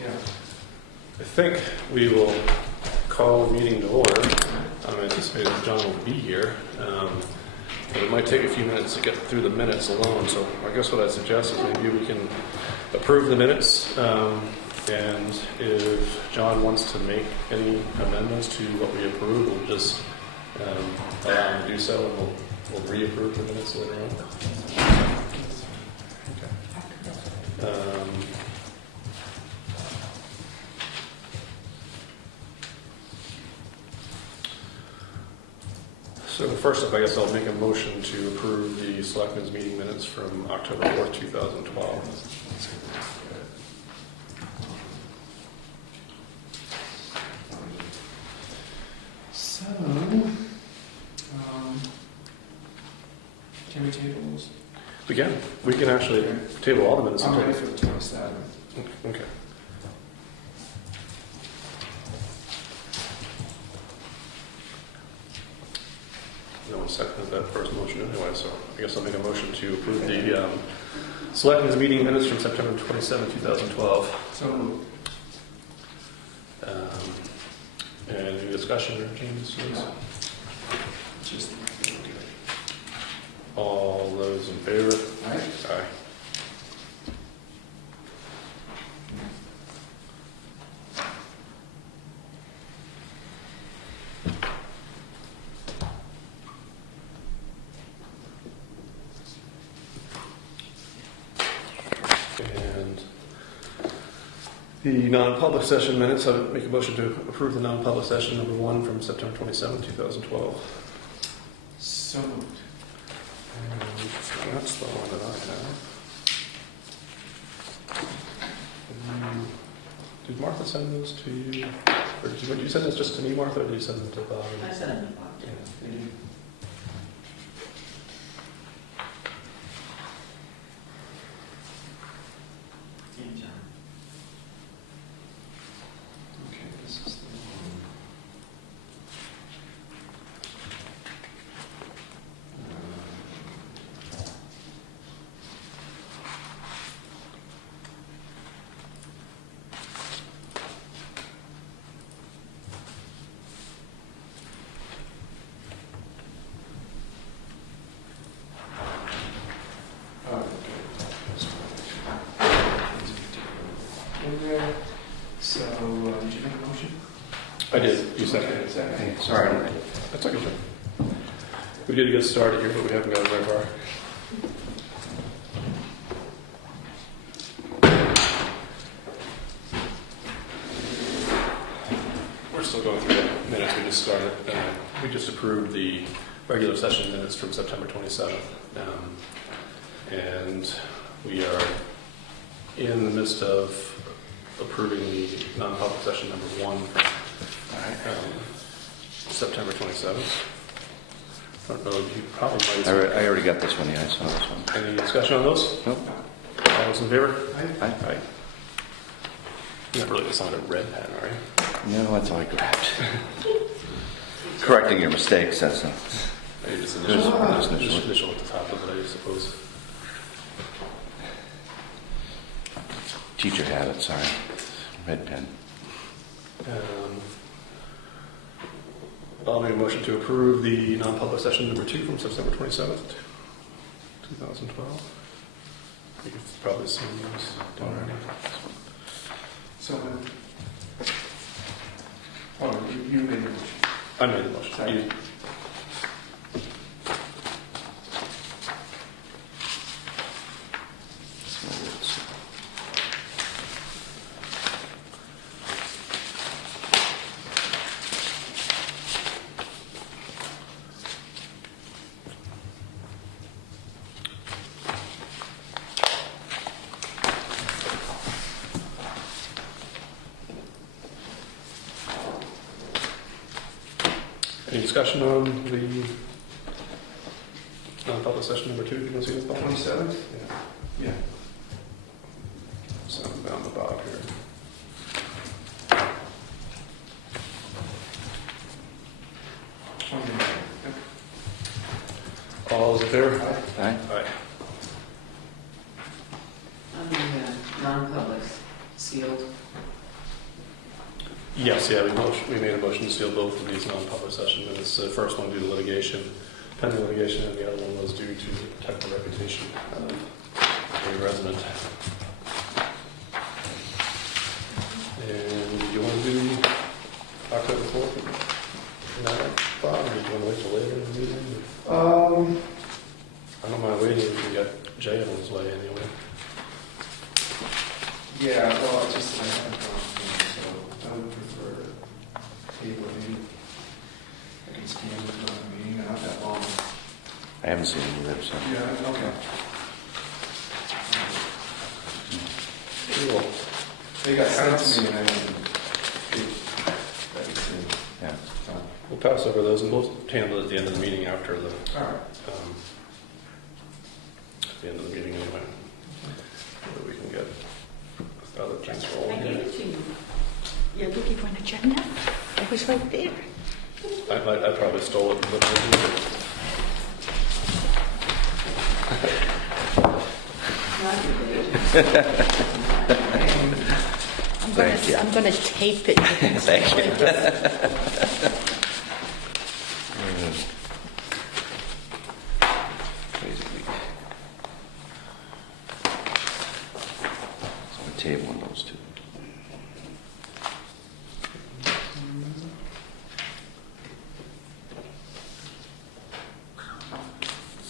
Yeah. I think we will call the meeting to order. I'm anticipating that John will be here. But it might take a few minutes to get through the minutes alone, so I guess what I'd suggest is maybe we can approve the minutes, and if John wants to make any amendments to what we approve, we'll just allow him to do so, and we'll reapprove the minutes later on. Okay. So first up, I guess I'll make a motion to approve the Selectmen's meeting minutes from October 4th, 2012. So, can we table those? We can actually table all the minutes. I'm ready for the 27th. Okay. No one seconded that first motion anyway, so I guess I'll make a motion to approve the Selectmen's meeting minutes from September 27, 2012. So moved. And any discussion or changes to this? Just, All those in favor? right? Aye. And the non-public session minutes, I would make a motion to approve the non-public session number 1 from September 27, 2012. So moved. And that's the one that I have. Did Martha send those to you? Or did you send this just to me, Martha, or did you send them to Bob? I sent them to Bob. Yeah. And John. Okay, this is the one. Okay. So, did you make a motion? I did. You seconded it. Second. Sorry. That's okay. We did get started here, but we haven't gotten very far. We're still going through the minutes we just started. We just approved the regular session minutes from September 27th. And we are in the midst of approving the non-public session number 1 from September 27th. I don't know, you probably might. I already got this one, yeah, I saw this one. Any discussion on those? Nope. All those in favor? Aye. Aye. Aye. You're not really going to sign a red pen, are you? No, that's all I grabbed. Correcting your mistakes, that's a... Maybe just Just initial at the top of it, I suppose. Teacher habit, sorry. Red pen. I'll make a motion to approve the non-public session number 2 from September 27th, 2012. You've probably seen those already. So moved. Oh, you made the motion. I made the motion. Second. You- Any discussion on the non-public session number 2? Do you want to see this, Bob? 27th? Yeah. Yeah. So I'm down the Bob here. All those in favor? Aye. Aye. On the non-publics, sealed? Yes, yeah, we made a motion to seal both of these non-public session minutes. The first one due to litigation, pending litigation, and the other one was due to protect the reputation of a resident. And do you want to do October 4th? No, Bob, or do you want to wait till later in the meeting? I don't mind waiting if we got Jay on his way anyway. Yeah, well, I just, I have so I would prefer table meeting. I can scan it on the meeting, not that long. I haven't seen it either, so. Yeah, okay. Cool. They got sent to me and I didn't get that soon. Yeah. So, We'll pass over those and we'll handle it at the end of the meeting after the, all right. at the end of the meeting anyway. So that we can get other things I rolling. gave it to you. You're looking for an agenda? It was right there. I probably stole it and put it in here. Thank you. I'm gonna tape it. Thank you. Crazy week. So a table on those two.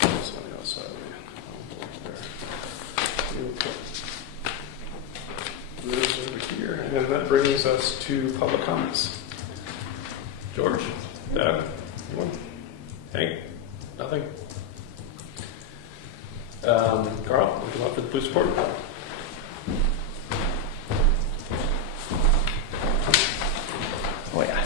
Somebody outside. Okay. Those over here, and that brings us to public comments. George, Dad, anyone? Hank? Nothing? Carl, come up for the police report. Oh, yeah.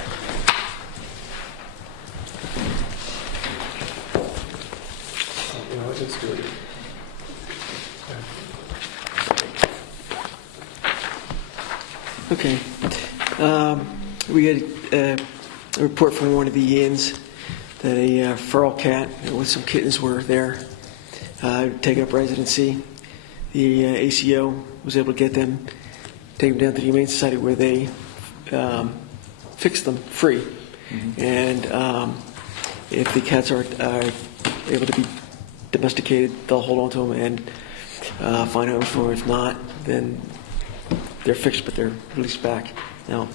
You know, it's good. Okay. We had a report from one of the inns that a feral cat with some kittens were there, taking up residency. The ACO was able to get them, take them down to the Humane Society where they fixed them free. And if the cats are able to be domesticated, they'll hold on to them and find homes for them. If not, then they're fixed, but they're released back. Now,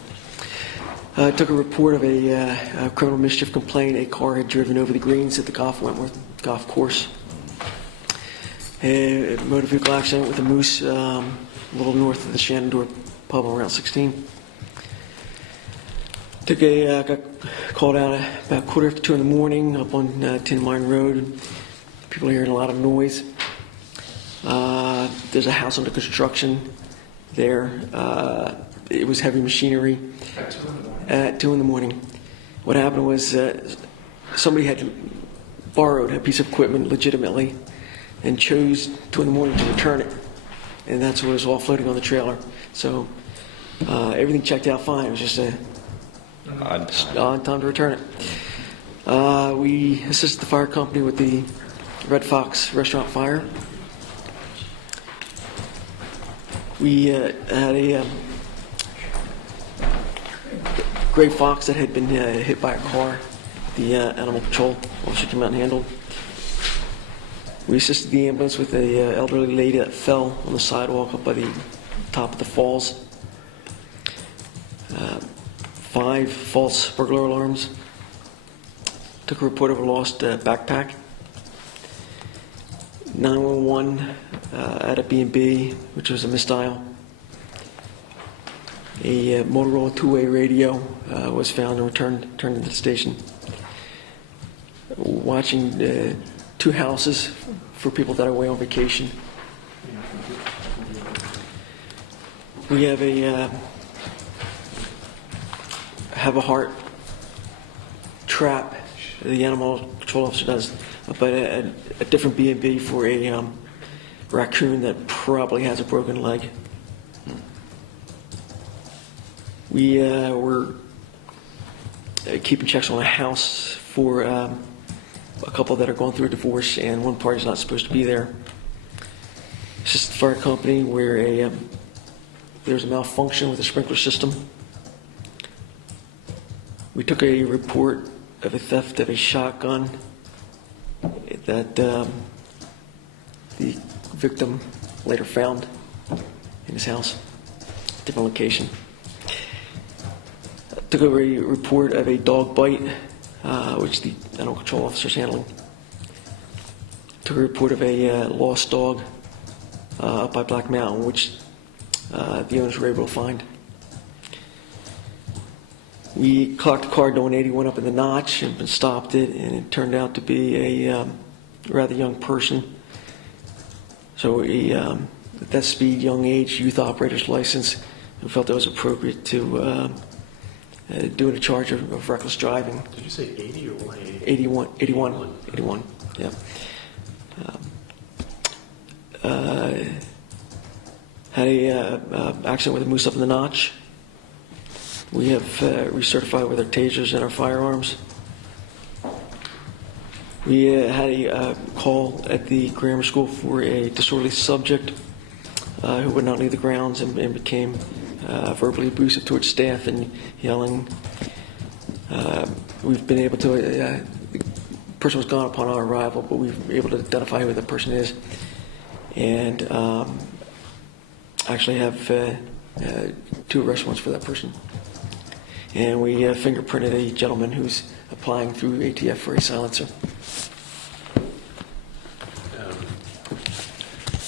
took a report of a criminal mischief complaint. A car had driven over the greens at the Wentworth Golf Course. A motor vehicle accident with a moose a little north of the Shenandoah pub on Route 16. Got called out about 2:15 in the morning up on 10 Mine Road. People are hearing a lot of noise. There's a house under construction there. It was heavy machinery. At 2 in the morning. What happened was somebody had borrowed a piece of equipment legitimately and chose 2 in the morning to return it. And that's what was all floating on the trailer. So everything checked out fine. It was just a odd time to return it. We assisted the fire company with the Red Fox restaurant fire. We had a gray fox that had been hit by a car. The animal patrol officer came out and handled. We assisted the ambulance with a elderly lady that fell on the sidewalk up by the top of the falls. 5 false burglar alarms. Took a report of a lost backpack. 911 at a B&B, which was a misdial. A Motorola two-way radio was found and returned to the station. Watching 2 houses for people that are away on vacation. We have a heart trap. The animal control officer does, but a different B&B for a raccoon that probably has a broken leg. We were keeping checks on a house for a couple that are going through a divorce, and one party's not supposed to be there. It's just the fire company where there's a malfunction with the sprinkler system. We took a report of a theft of a shotgun that the victim later found in his house, different location. Took over a report of a dog bite, which the animal control officer is handling. Took a report of a lost dog up by Black Mountain, which the owners were able to find. We clocked the car doing 81 up in the notch and stopped it, and it turned out to be a rather young person. So at that speed, young age, youth operator's license, we felt that was appropriate to do a charge of reckless driving. Did you say 80 or 180? 81, yeah. Had a accident with a moose up in the notch. We have recertified with our tasers and our firearms. We had a call at the grammar school for a disorderly subject who would not leave the grounds and became verbally abusive towards staff and yelling. We've been able to, the person was gone upon our arrival, but we've been able to identify who the person is. And actually have 2 arrest warrants for that person. And we fingerprinted a gentleman who's applying through ATF for a silencer.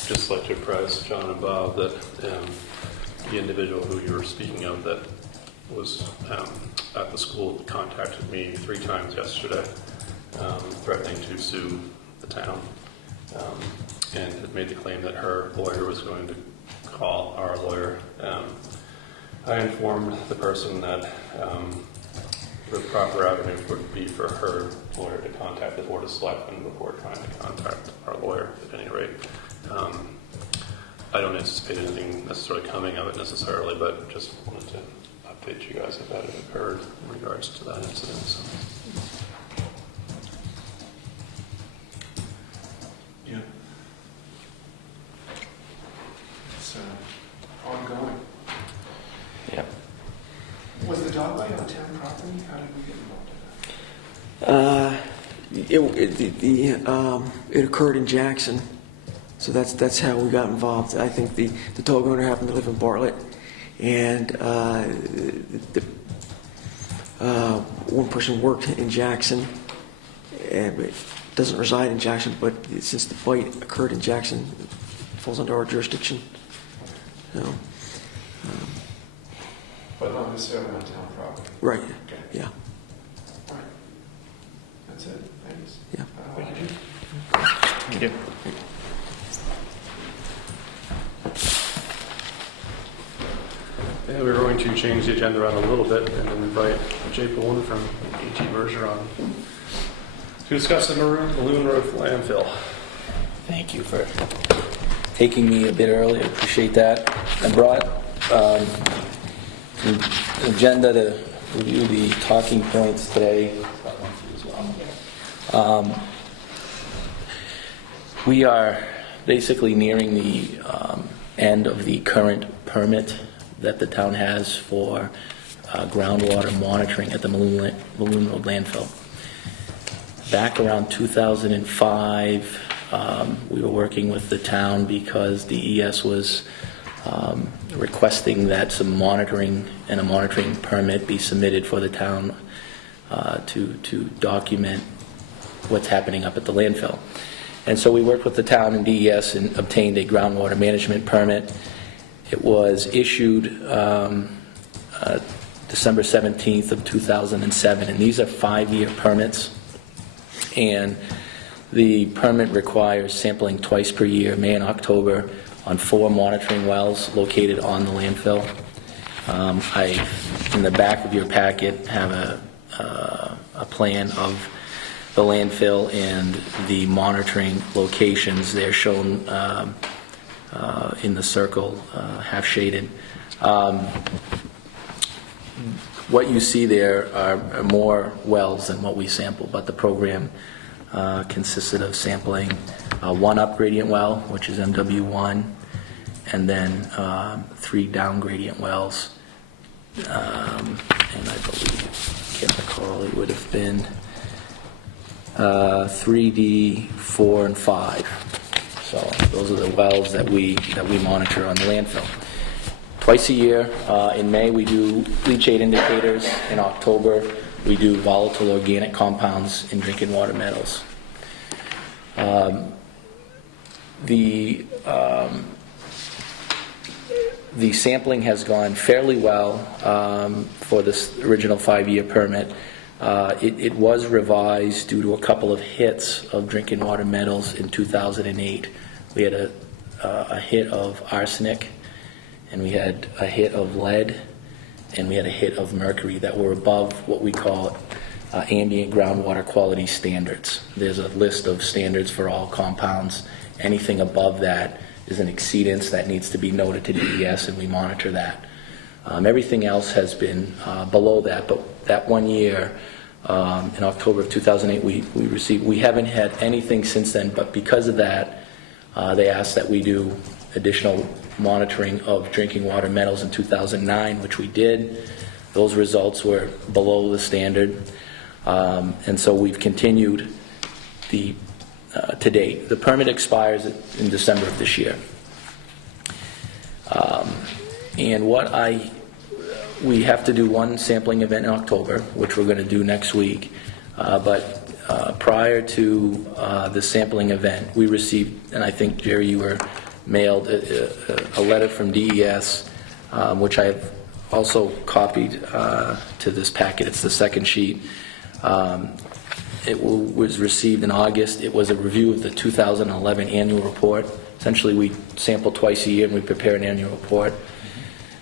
Just like to apprise John and Bob that the individual who you were speaking of that was at the school contacted me 3 times yesterday, threatening to sue the town, and had made the claim that her lawyer was going to call our lawyer. I informed the person that the proper avenue would be for her lawyer to contact the Board of Selectmen before trying to contact our lawyer at any rate. I don't anticipate anything necessarily coming of it necessarily, but just wanted to update you guys if that had occurred in regards to that incident. So. Yeah. It's ongoing. Yep. Was the dog bite on town property? How did we get involved in that? It occurred in Jackson, so that's how we got involved. I think the dog owner happened to live in Bartlett, and one person worked in Jackson, but doesn't reside in Jackson. But since the bite occurred in Jackson, it falls under our jurisdiction. So, But not necessarily on town property. right. Okay. Yeah. All right. That's it. Thanks. Yeah. Thank you. Yeah, we're going to change the agenda around a little bit and invite Jay Pullen from AT Bergeron to discuss the Balloon Road landfill. Thank you for taking me a bit early. I appreciate that. I brought an agenda to review the talking points today. We are basically nearing the end of the current permit that the town has for groundwater monitoring at the Balloon Road landfill. Back around 2005, we were working with the town because DES was requesting that some monitoring and a monitoring permit be submitted for the town to document what's happening up at the landfill. And so we worked with the town and DES and obtained a groundwater management permit. It was issued December 17th of 2007, and these are 5-year permits. And the permit requires sampling twice per year, May and October, on 4 monitoring wells located on the landfill. In the back of your packet, have a plan of the landfill and the monitoring locations. They're shown in the circle, half shaded. What you see there are more wells than what we sample, but the program consisted of sampling 1 upgradient well, which is MW1, and then 3 down gradient wells. And I believe, can't recall, it would have been 3D, 4, and 5. So those are the wells that we monitor on the landfill. Twice a year, in May we do leachate indicators. In October we do volatile organic compounds in drinking water metals. The sampling has gone fairly well for this original 5-year permit. It was revised due to a couple of hits of drinking water metals in 2008. We had a hit of arsenic, and we had a hit of lead, and we had a hit of mercury that were above what we call ambient groundwater quality standards. There's a list of standards for all compounds. Anything above that is an exceedance that needs to be noted to DES, and we monitor that. Everything else has been below that, but that 1 year, in October of 2008, we haven't had anything since then, but because of that, they asked that we do additional monitoring of drinking water metals in 2009, which we did. Those results were below the standard, and so we've continued to date. The permit expires in December of this year. And we have to do one sampling event in October, which we're going to do next week. But prior to the sampling event, we received, and I think, Jerry, you were mailed a letter from DES, which I have also copied to this packet. It's the second sheet. It was received in August. It was a review of the 2011 annual report. Essentially, we sample twice a year and we prepare an annual report.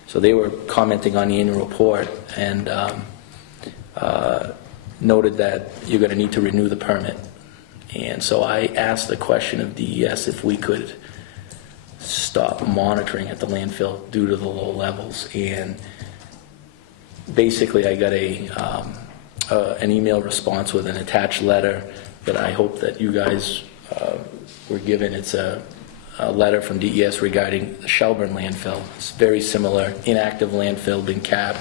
So they were commenting on the annual report and noted that you're going to need to renew the permit. And so I asked the question of DES if we could stop monitoring at the landfill due to the low levels. And basically, I got an email response with an attached letter that I hope that you guys were given. It's a letter from DES regarding the Shelburne landfill. It's very similar, inactive landfill, been capped,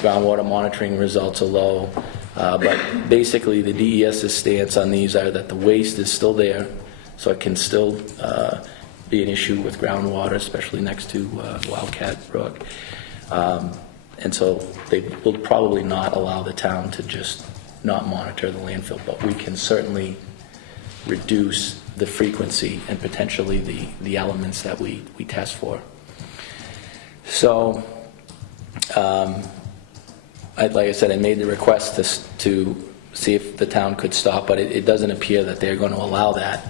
groundwater monitoring results are low, but basically the DES's stance on these are that the waste is still there, so it can still be an issue with groundwater, especially next to Wildcat Brook. And so they will probably not allow the town to just not monitor the landfill, but we can certainly reduce the frequency and potentially the elements that we test for. So, like I said, I made the request to see if the town could stop, but it doesn't appear that they're going to allow that.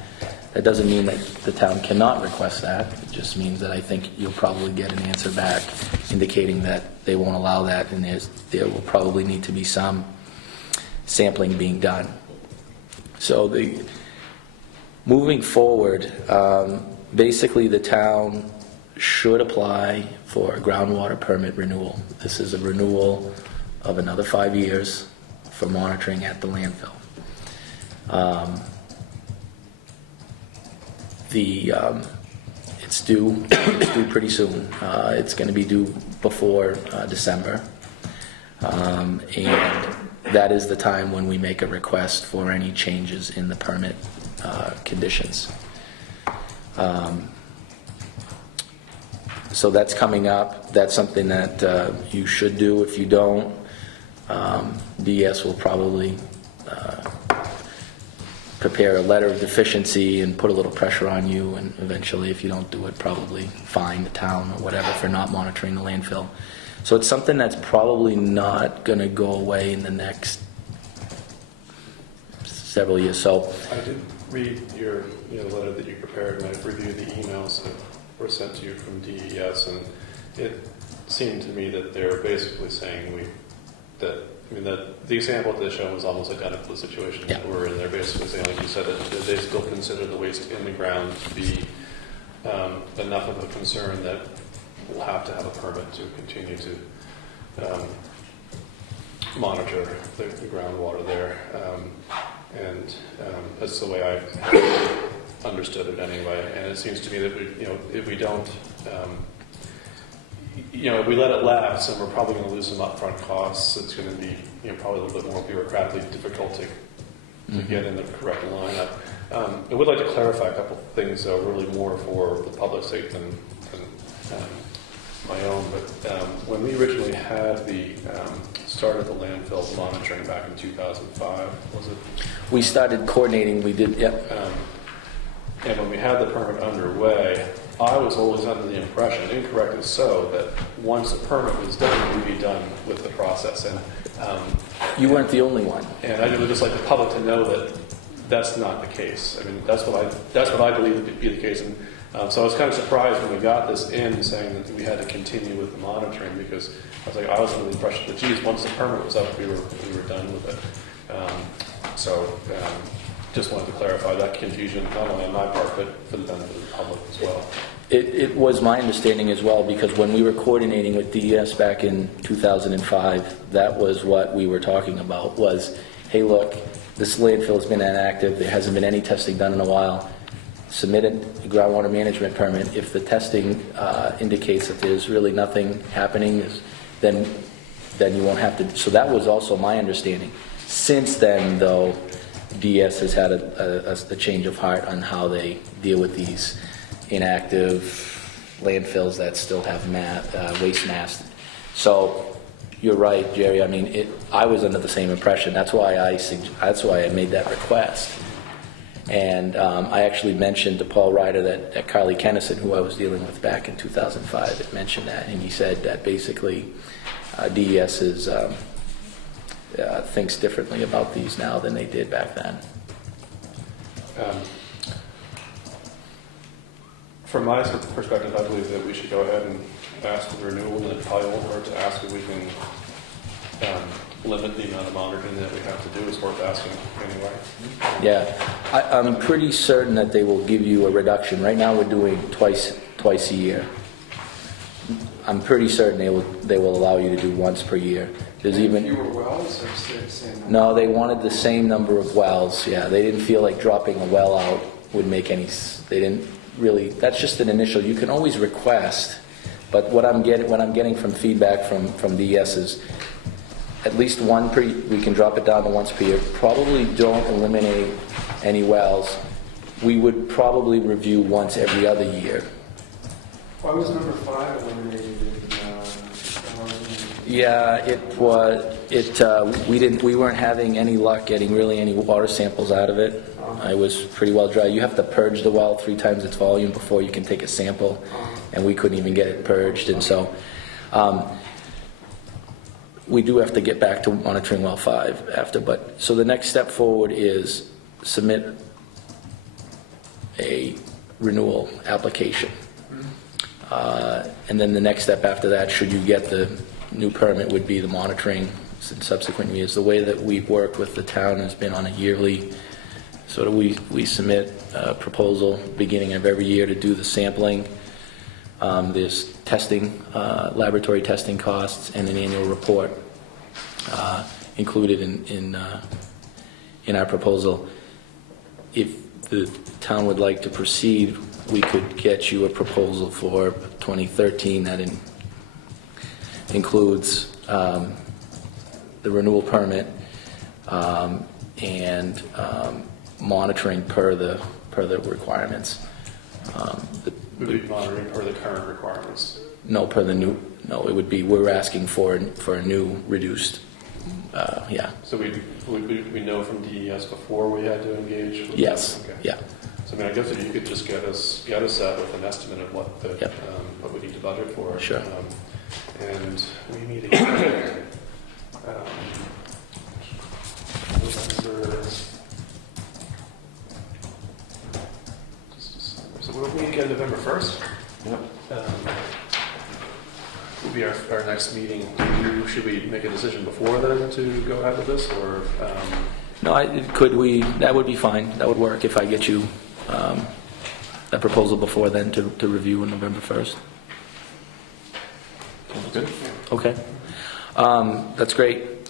That doesn't mean that the town cannot request that. It just means that I think you'll probably get an answer back indicating that they won't allow that, and there will probably need to be some sampling being done. So moving forward, basically the town should apply for a groundwater permit renewal. This is a renewal of another 5 years for monitoring at the landfill. It's due pretty soon. It's going to be due before December, and that is the time when we make a request for any changes in the permit conditions. So that's coming up. That's something that you should do. If you don't, DS will probably prepare a letter of deficiency and put a little pressure on you, and eventually, if you don't do it, probably fine the town or whatever for not monitoring the landfill. So it's something that's probably not going to go away in the next several years. So I did read your letter that you prepared, and I've reviewed the emails that were sent to you from DES, and it seemed to me that they're basically saying that the example that they showed was almost identical to the situation that we're in. They're basically saying, like you said, that they still consider the waste in the ground to be enough of a concern that we'll have to have a permit to continue to monitor the groundwater there. And that's the way I understood it anyway. And it seems to me that if we don't if we let it lapse, and we're probably going to lose some upfront costs, it's going to be, probably a little bit more bureaucratically difficult to get in the correct lineup. I would like to clarify a couple things, though, really more for the public's sake than my own. But when we originally had the started the landfill monitoring back in 2005, was it? We started coordinating, we did, yep. And when we had the permit underway, I was always under the impression, incorrectly so, that once a permit was done, we'd be done with the process. And You weren't the only one. and I would just like the public to know that that's not the case. I mean, that's what I believe to be the case. And so I was kind of surprised when we got this in, saying that we had to continue with the monitoring, because I was under the impression that, geez, once the permit was up, we were done with it. Just wanted to clarify that confusion, not only on my part, but for the benefit of the public as well. It was my understanding as well, because when we were coordinating with DES back in 2005, that was what we were talking about, was, hey, look, this landfill has been inactive, there hasn't been any testing done in a while, submit a groundwater management permit. If the testing indicates that there's really nothing happening, then you won't have to. So that was also my understanding. Since then, though, DES has had a change of heart on how they deal with these inactive landfills that still have waste mass. So you're right, Jerry. I mean, I was under the same impression. That's why I made that request. And I actually mentioned to Paul Ryder that Carly Kennison, who I was dealing with back in 2005, had mentioned that, and he said that basically DES thinks differently about these now than they did back then. From my perspective, I believe that we should go ahead and ask for the renewal, and it probably won't hurt to ask if we can limit the amount of monitoring that we have to do. It's worth asking anyway. Yeah, I'm pretty certain that they will give you a reduction. Right now we're doing twice a year. I'm pretty certain they will allow you to do once per year. There's even fewer wells or same? No, they wanted the same number of wells. Yeah, they didn't feel like dropping a well out would make any. They didn't really. That's just an initial. You can always request, but what I'm getting from feedback from DES is at least one per. We can drop it down to once per year. Probably don't eliminate any wells. We would probably review once every other year. Why was number 5 eliminated in Yeah, it was. We weren't having any luck getting really any water samples out of it. It was pretty well dry. You have to purge the well 3 times its volume before you can take a sample, and we couldn't even get it purged. And so we do have to get back to monitoring well 5 after. But so the next step forward is submit a renewal application. And then the next step after that, should you get the new permit, would be the monitoring in subsequent years. The way that we've worked with the town has been on a yearly, sort of we submit a proposal beginning of every year to do the sampling. There's testing, laboratory testing costs, and an annual report included in our proposal. If the town would like to proceed, we could get you a proposal for 2013 that includes the renewal permit and monitoring per the requirements. Would be monitoring per the current requirements? No, per the new. No, it would be. We're asking for a new reduced. Yeah. So we know from DES before we had to engage with Yes. them? Okay. Yeah. So I mean, I guess if you could just get us with an estimate of what Yep. what we need to budget for. Sure. And we meet again. So we'll meet again November 1st. Yep. Will be our next meeting. Should we make a decision before then to go ahead with this, or? No, that would be fine. That would work if I get you that proposal before then to review on November 1st. Good. Okay. That's great.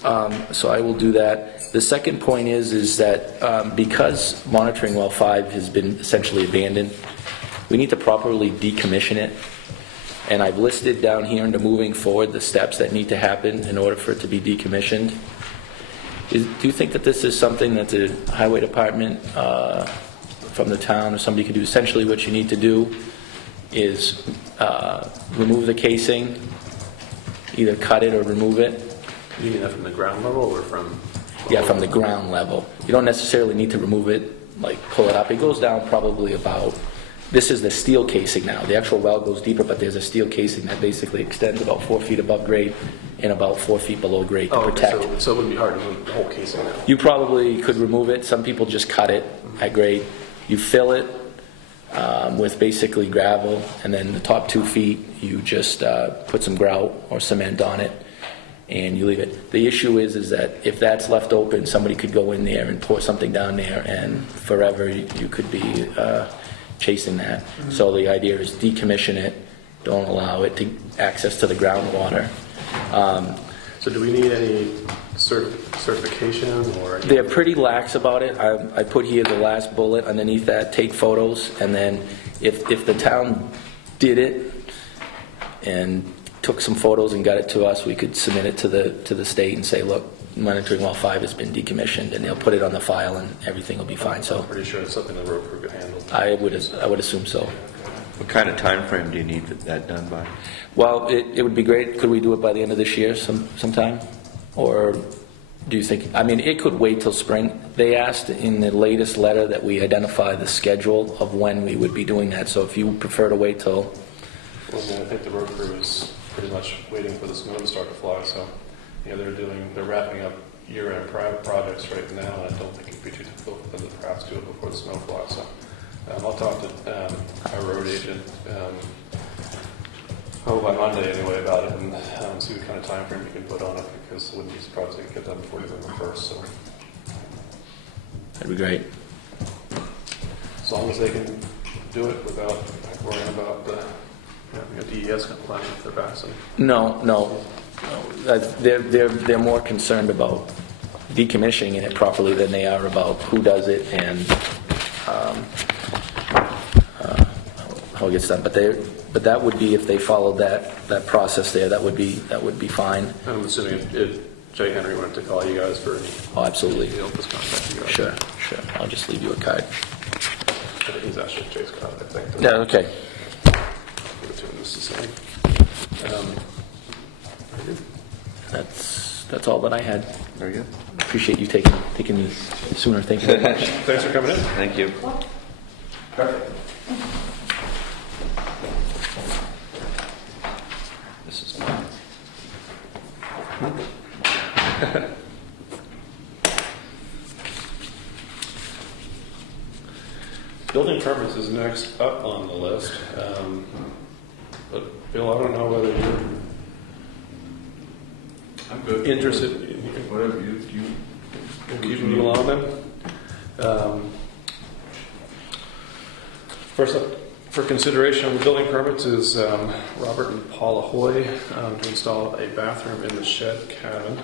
So I will do that. The second point is that because monitoring well 5 has been essentially abandoned, we need to properly decommission it. And I've listed down here under moving forward the steps that need to happen in order for it to be decommissioned. Do you think that this is something that the highway department from the town or somebody could do? Essentially what you need to do is remove the casing, either cut it or remove it. You mean that from the ground level or from? Yeah, from the ground level. You don't necessarily need to remove it, like pull it up. It goes down probably about, this is the steel casing now. The actual well goes deeper, but there's a steel casing that basically extends about 4 feet above grade and about 4 feet below grade to protect. So it wouldn't be hard to move the whole casing now? You probably could remove it. Some people just cut it at grade. You fill it with basically gravel, and then the top 2 feet, you just put some grout or cement on it, and you leave it. The issue is that if that's left open, somebody could go in there and pour something down there, and forever you could be chasing that. So the idea is decommission it, don't allow it to access to the groundwater. So do we need any certification or? They're pretty lax about it. I put here the last bullet underneath that, take photos, and then if the town did it and took some photos and got it to us, we could submit it to the state and say, look, monitoring well 5 has been decommissioned, and they'll put it on the file and everything will be fine. So I'm pretty sure it's something the road crew could handle. I would assume so. What kind of time frame do you need that done by? Well, it would be great. Could we do it by the end of this year sometime? Or do you think, I mean, it could wait till spring. They asked in the latest letter that we identify the schedule of when we would be doing that. So if you prefer to wait till... Well, I mean, I think the road crew is pretty much waiting for the snow to start to fly. So, they're wrapping up year-end projects right now, and I don't think it'd be too difficult for them to perhaps do it before the snow flies. So, I'll talk to our road agent, by Monday anyway, about it, and see what kind of time frame you can put on it, because I wouldn't be surprised if they could get done before November 1st. So, That'd be great. as long as they can do it without worrying about having a DES complaint if they're vaccinated. No. They're more concerned about decommissioning it properly than they are about who does it and how it gets done. But that would be, if they followed that process there, that would be fine. I'm assuming if Jay Henry wanted to call you guys for any, Oh, absolutely. he'll just contact you guys. Sure. I'll just leave you a card. I think he's actually Jay's card, I think. Yeah, okay. Give it to him just the same. Very good. That's all that I had. Very good. Appreciate you taking me sooner. Thank you very much. Thanks for coming in. Thank you. Perfect. This is mine. Building permits is next up on the list. But Bill, I don't know whether you're I'm good. interested. Whatever you. We'll keep moving along then. First up for consideration on the building permits is Robert and Paula Hoy to install a bathroom in the shed cabin.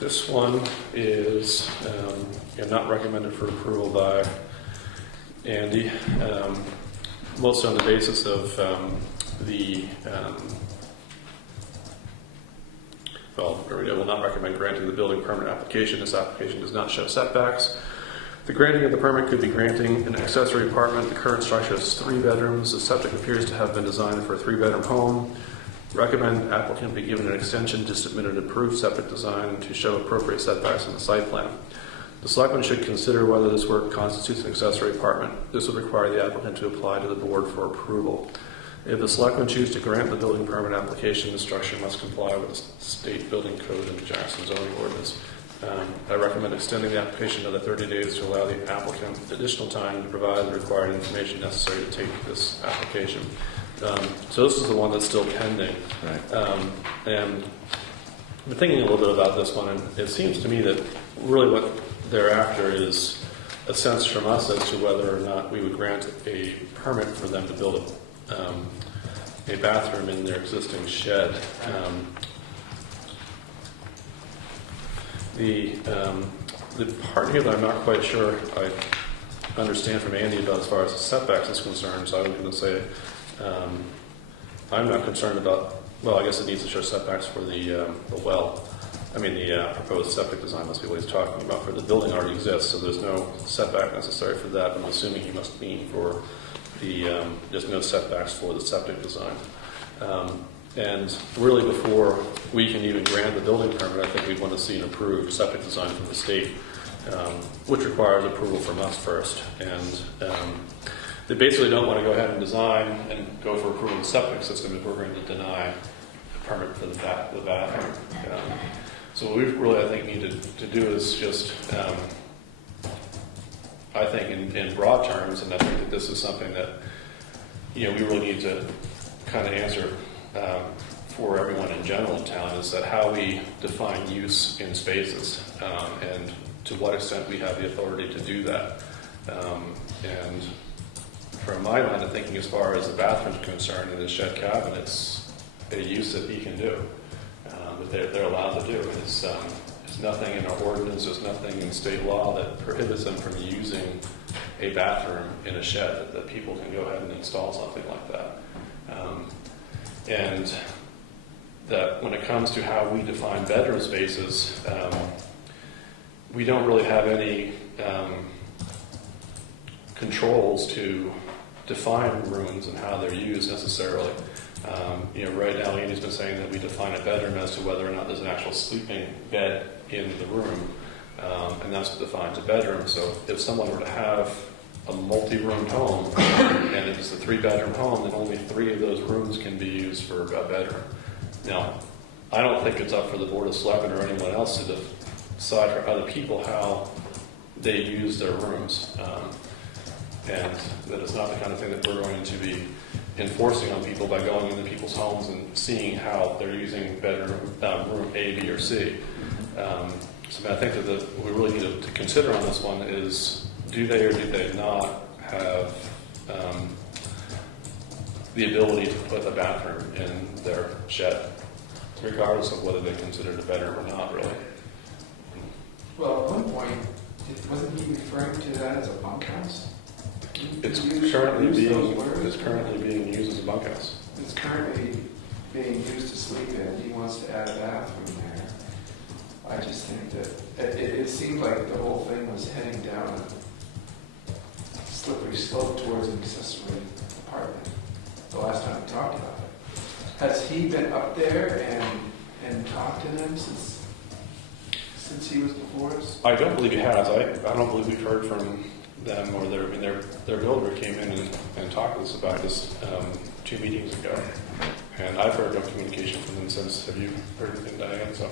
This one is not recommended for approval by Andy, mostly on the basis of I will not recommend granting the building permit application. This application does not show setbacks. The granting of the permit could be granting an accessory apartment. The current structure has 3 bedrooms. The septic appears to have been designed for a 3-bedroom home. Recommend applicant be given an extension to submit an approved septic design to show appropriate setbacks in the site plan. The selectmen should consider whether this work constitutes an accessory apartment. This would require the applicant to apply to the board for approval. If the selectmen choose to grant the building permit application, the structure must comply with the state building code and the Jackson zoning ordinance. I recommend extending the application another 30 days to allow the applicant additional time to provide the required information necessary to take this application. So this is the one that's still pending. Right. And I've been thinking a little bit about this one, and it seems to me that really what they're after is a sense from us as to whether or not we would grant a permit for them to build a bathroom in their existing shed. The part here that I'm not quite sure I understand from Andy about as far as the setbacks is concerned, so I was going to say I'm not concerned about, well, I guess it needs to show setbacks for the well. I mean, the proposed septic design must be what he's talking about, for the building already exists, so there's no setback necessary for that. I'm assuming he must mean for the, there's no setbacks for the septic design. And really, before we can even grant the building permit, I think we want to see an approved septic design from the state, which requires approval from us first. And they basically don't want to go ahead and design and go for approval of the septic system if we're going to deny the permit for the bathroom. So what we really, I think, need to do is just, I think, in broad terms, and I think that this is something that, we really need to kind of answer for everyone in general in town, is that how we define use in spaces, and to what extent we have the authority to do that. And from my line of thinking, as far as the bathroom is concerned, in the shed cabin, it's a use that he can do, that they're allowed to do. It's nothing in our ordinance, there's nothing in state law that prohibits them from using a bathroom in a shed, that people can go ahead and install something like that. And that when it comes to how we define bedroom spaces, we don't really have any controls to define rooms and how they're used necessarily. Right now Andy's been saying that we define a bedroom as to whether or not there's an actual sleeping bed in the room, and that's what defines a bedroom. So if someone were to have a multi-roomed home, and it's a 3-bedroom home, then only 3 of those rooms can be used for a bedroom. Now, I don't think it's up for the Board of Selectmen or anyone else to decide for other people how they use their rooms, and that it's not the kind of thing that we're going to be enforcing on people by going into people's homes and seeing how they're using bedroom room A, B, or C. So I think that what we really need to consider on this one is, do they or do they not have the ability to put a bathroom in their shed, regardless of whether they consider it a bedroom or not, really. Well, at one point, wasn't he referring to that as a bunkhouse? It's Use currently those words? being used as a bunkhouse. It's currently being used to sleep in. He wants to add a bathroom there. I just think that it seemed like the whole thing was heading down a slippery slope towards an accessory apartment the last time we talked about it. Has he been up there and talked to them since he was before us? I don't believe he has. I don't believe we've heard from them, or their builder came in and talked to us about this 2 meetings ago. And I've heard no communication from them since. Have you heard anything, Diane? So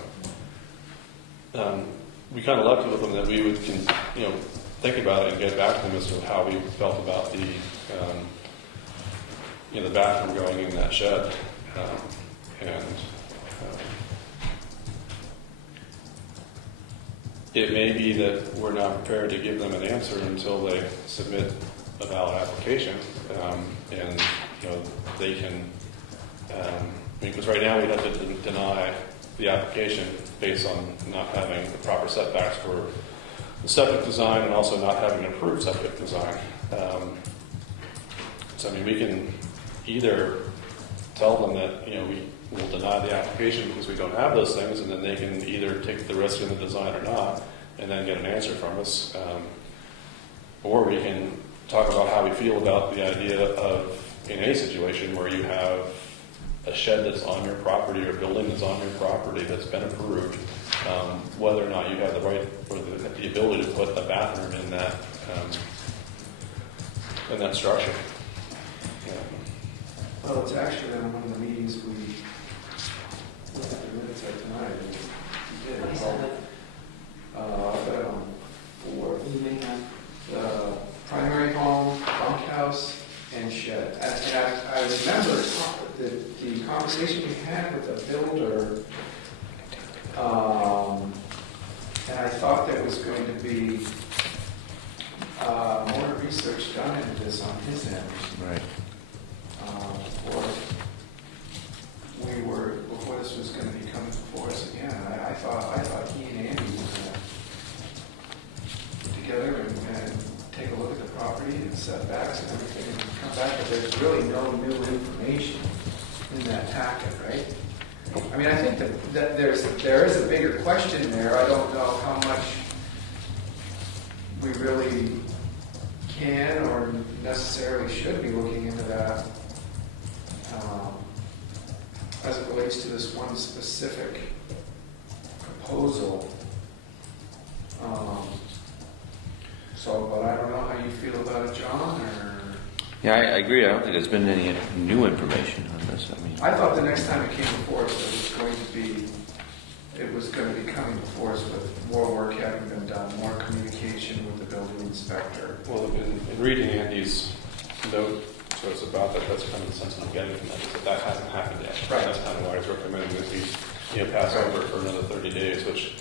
we kind of left it with them that we would think about it and get back to them as to how we felt about the the bathroom going in that shed. It may be that we're not prepared to give them an answer until they submit a valid application, and they can. Because right now we'd have to deny the application based on not having the proper setbacks for the septic design, and also not having an approved septic design. So we can either tell them that we will deny the application because we don't have those things, and then they can either take the risk in the design or not, and then get an answer from us. Or we can talk about how we feel about the idea of, in any situation where you have a shed that's on your property or a building that's on your property that's been approved, whether or not you have the right or the ability to put a bathroom in that structure. Well, it's actually on one of the meetings we looked at the minutes of tonight. We did. 27. For the primary home, bunkhouse, and shed. And I remember the conversation we had with the builder, and I thought there was going to be more research done into this on his end. Right. Before this was going to be coming before us again. I thought he and Andy were going to get together and take a look at the property and setbacks and everything, and come back with there's really no new information in that packet, right? I mean, I think that there is a bigger question there. I don't know how much we really can or necessarily should be looking into that as it relates to this one specific proposal. But I don't know how you feel about it, John, or... Yeah, I agree. I don't think there's been any new information on this. I mean, I thought the next time it came before us, it was going to be coming before us with more work having been done, more communication with the building inspector. Well, in reading Andy's note to us about that, that's kind of the sense I'm getting from that, is that hasn't happened yet. Right. That's kind of why I was recommending that we, pass over for another 30 days, which,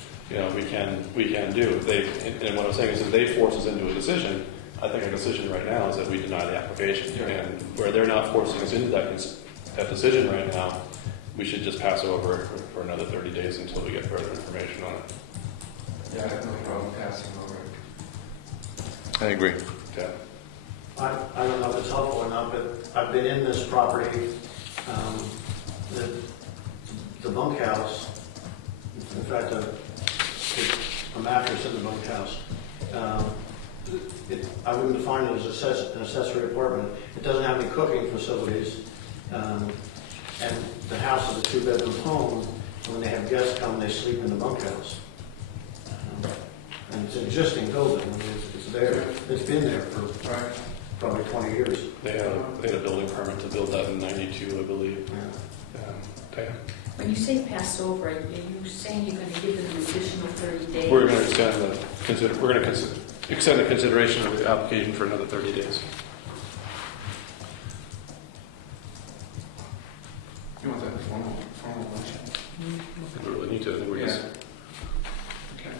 we can do. If they, and what I'm saying is if they force us into a decision, I think our decision right now is that we deny the application. Right. And where they're not forcing us into that decision right now, we should just pass over for another 30 days until we get further information on it. Yeah, I have no problem passing over it. I agree. Yeah. I don't know if it's helpful or not, but I've been in this property, the bunkhouse, in fact, a mattress in the bunkhouse. I wouldn't define it as an accessory apartment. It doesn't have any cooking facilities. And the house is a two-bedroom home. When they have guests come, they sleep in the bunkhouse. And it's an existing building. I mean, it's there. It's been there for probably 20 years. They had a building permit to build that in '92, I believe. Yeah. When you say pass over, are you saying you're going to give them an additional 30 days? We're going to extend the consideration of the application for another 30 days. You want that formal motion? I think we really need to. I think we're just... Okay.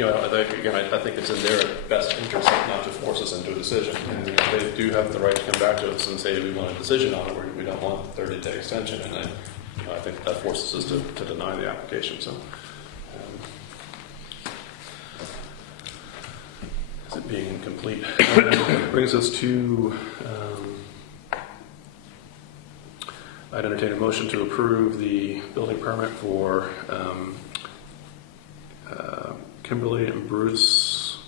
I think it's in their best interest not to force us into a decision. And they do have the right to come back to us and say we want a decision on it, or we don't want a 30-day extension. And I think that forces us to deny the application. So, is it being incomplete? Brings us to. I'd entertain a motion to approve the building permit for Kimberly and Bruce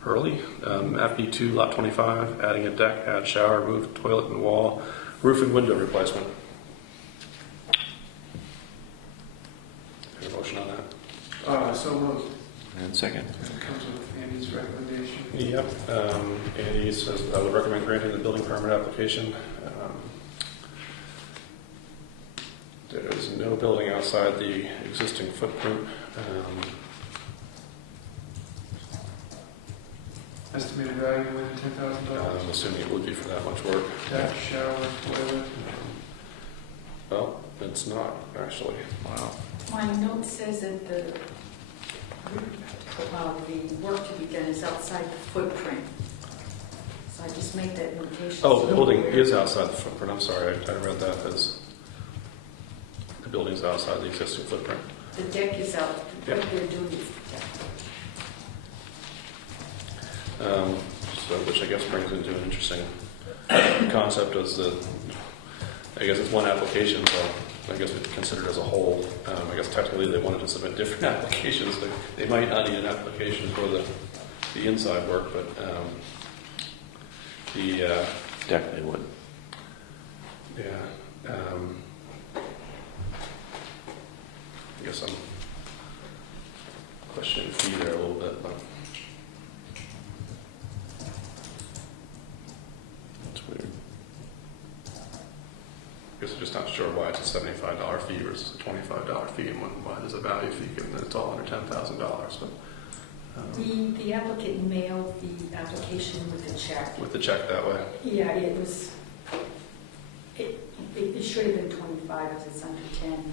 Hurley, FB2 Lot 25, adding a deck, add shower, remove toilet and wall, roof and window replacement. Any motion on that? So moved. And second. It comes with Andy's recommendation. Yep. Andy says I would recommend granting the building permit application. There is no building outside the existing footprint. Estimated value within $10,000. I'm assuming it would be for that much work. Deck, shower, toilet. Well, it's not actually. Wow. My note says that the work to be done is outside the footprint. So I just make that notation. Oh, so the building we're- is outside the footprint. I'm sorry, I read that as the building's outside the existing footprint. The deck is out. Yep. What they're doing is the deck. So, which I guess brings into an interesting concept as I guess it's one application, so I guess it's considered as a whole. I guess technically they wanted to submit different applications. They might not need an application for the inside work, but Definitely would. yeah. I guess I'm questioning fee there a little bit, but That's weird. I guess I'm just not sure why it's a $75 fee versus a $25 fee, and why there's a value fee given that it's all under $10,000. But The applicant mailed the application with the check. with the check that way. Yeah, it was, it should have been 25 as it's under 10.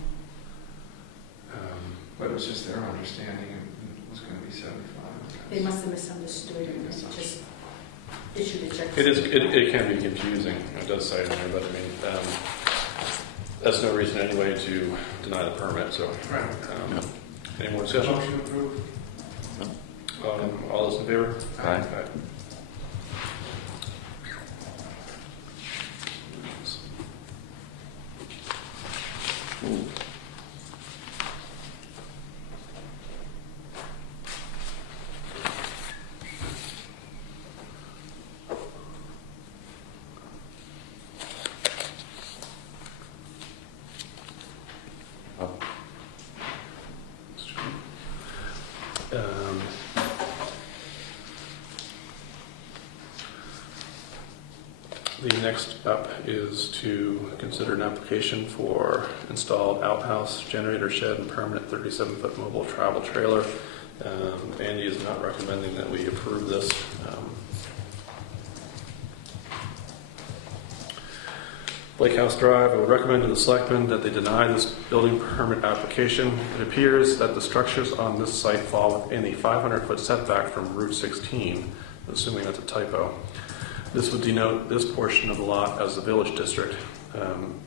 But it was just their understanding it was going to be 75. They must have misunderstood and just issued a check. It can be confusing. It does say in there, but I mean, that's no reason anyway to deny the permit. So, Right. Any more discussion? Motion approved. All those in favor? Aye. The next up is to consider an application for installed outhouse, generator shed, and permanent 37-foot mobile travel trailer. Andy is not recommending that we approve this. Lake House Drive, I would recommend to the selectmen that they deny this building permit application. It appears that the structures on this site fall within a 500-foot setback from Route 16, assuming that's a typo. This would denote this portion of the lot as the village district.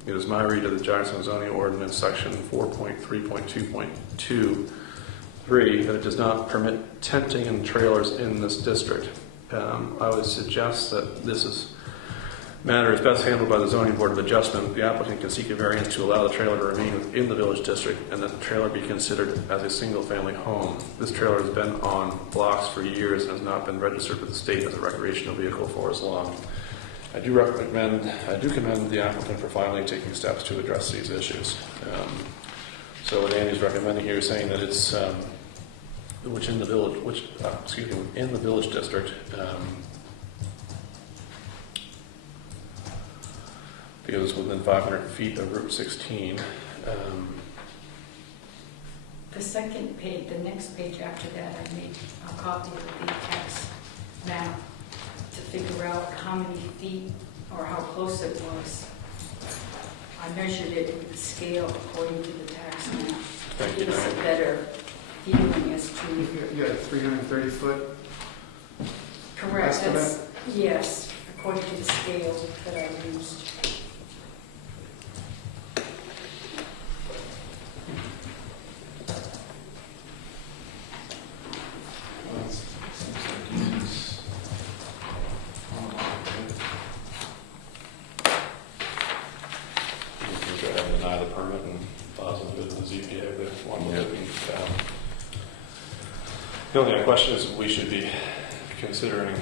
It is my read of the Jackson zoning ordinance section 4.3.2.23 that it does not permit tenting and trailers in this district. I would suggest that this matter is best handled by the zoning board of adjustment. The applicant can seek a variance to allow the trailer to remain within the village district and that the trailer be considered as a single-family home. This trailer has been on blocks for years and has not been registered with the state as a recreational vehicle for as long. I do commend the applicant for finally taking steps to address these issues. So what Andy's recommending here is saying that it's within the village district. Because it's within 500 feet of Route 16. The second page, the next page after that, I made a copy of the tax map to figure out how many feet or how close it was. I measured it with the scale according to the tax map. Thank To you, give us a Diane. better feeling as to. You got a 330-foot Correct, that's, estimate? yes, according to the scale that I used. Well, it seems like it's- You can go ahead and deny the permit and file something with the ZBA if they want to. The only other question is we should be considering,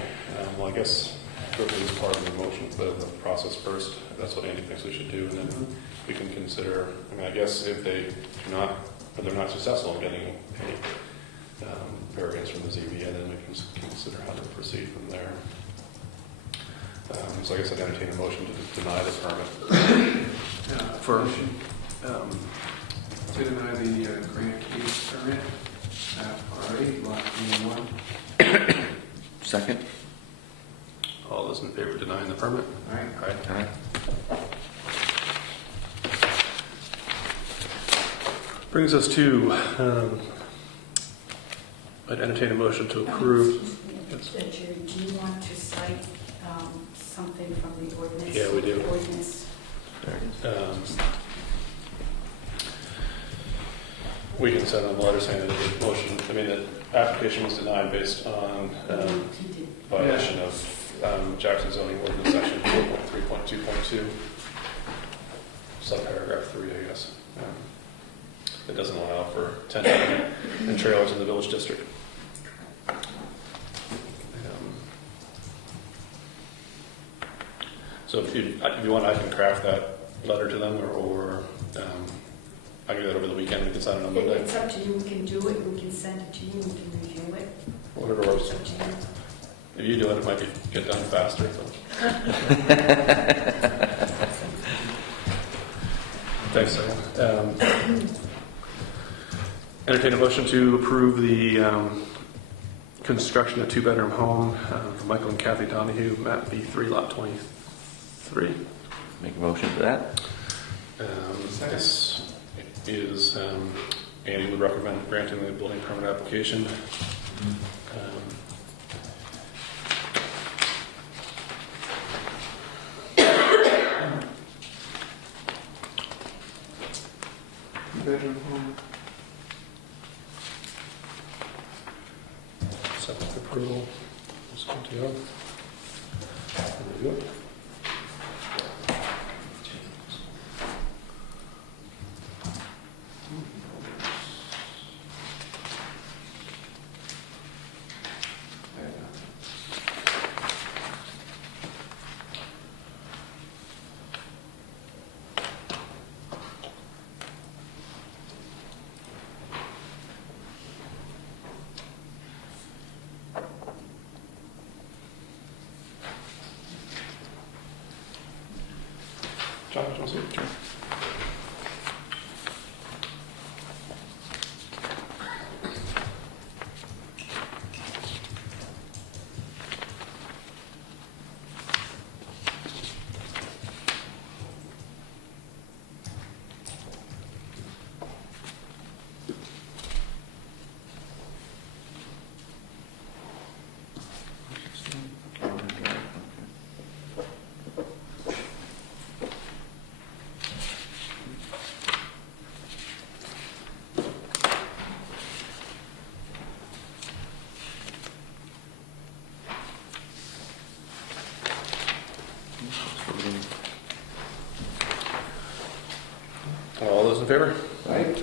well, I guess go through this part of the motion, the process first. That's what Andy thinks we should do, and then we can consider. I mean, I guess if they're not successful in getting a variance from the ZBA, then we can consider how to proceed from there. So I guess I'd entertain a motion to deny the permit. For to deny the grant case permit at R8, lot 1. Second? All those in favor of denying the permit? All right. Aye. Brings us to, I'd entertain a motion to approve. Excuse me, Jerry, do you want to cite something from the ordinance? Yeah, we do. Ordinance. We can send them a letter saying that the motion, I mean, the application was denied based on He did. violation of Jackson zoning ordinance section 4.3.2.2, subparagraph 3, I guess. It doesn't allow for tenting and trailers in the village district. So if you want, I can craft that letter to them, or I can do that over the weekend. We can sign it on Monday. It's up to you, we can do it, we can send it to you, we can review it. Whatever works. It's up to you. If you do it, it might get done faster. So. Thanks, Diane. Entertain a motion to approve the construction of a two-bedroom home for Michael and Kathy Donahue, map B3, lot 23. Make a motion for that? This is, Andy would recommend granting the building permit application. Bedroom home. Septic approval. Just good to go. There we go. John, do you want to say? All those in favor? Right? Aye.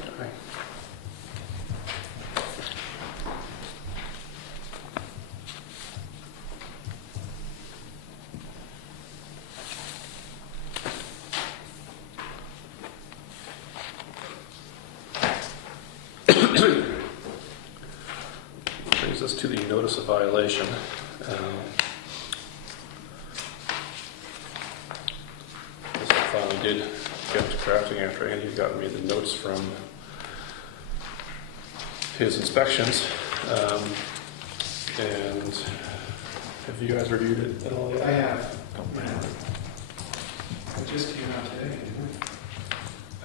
Brings us to the notice of violation. This I finally did get to crafting after Andy had gotten me the notes from his inspections. And have you guys reviewed it at all yet? I have. I just came out today, didn't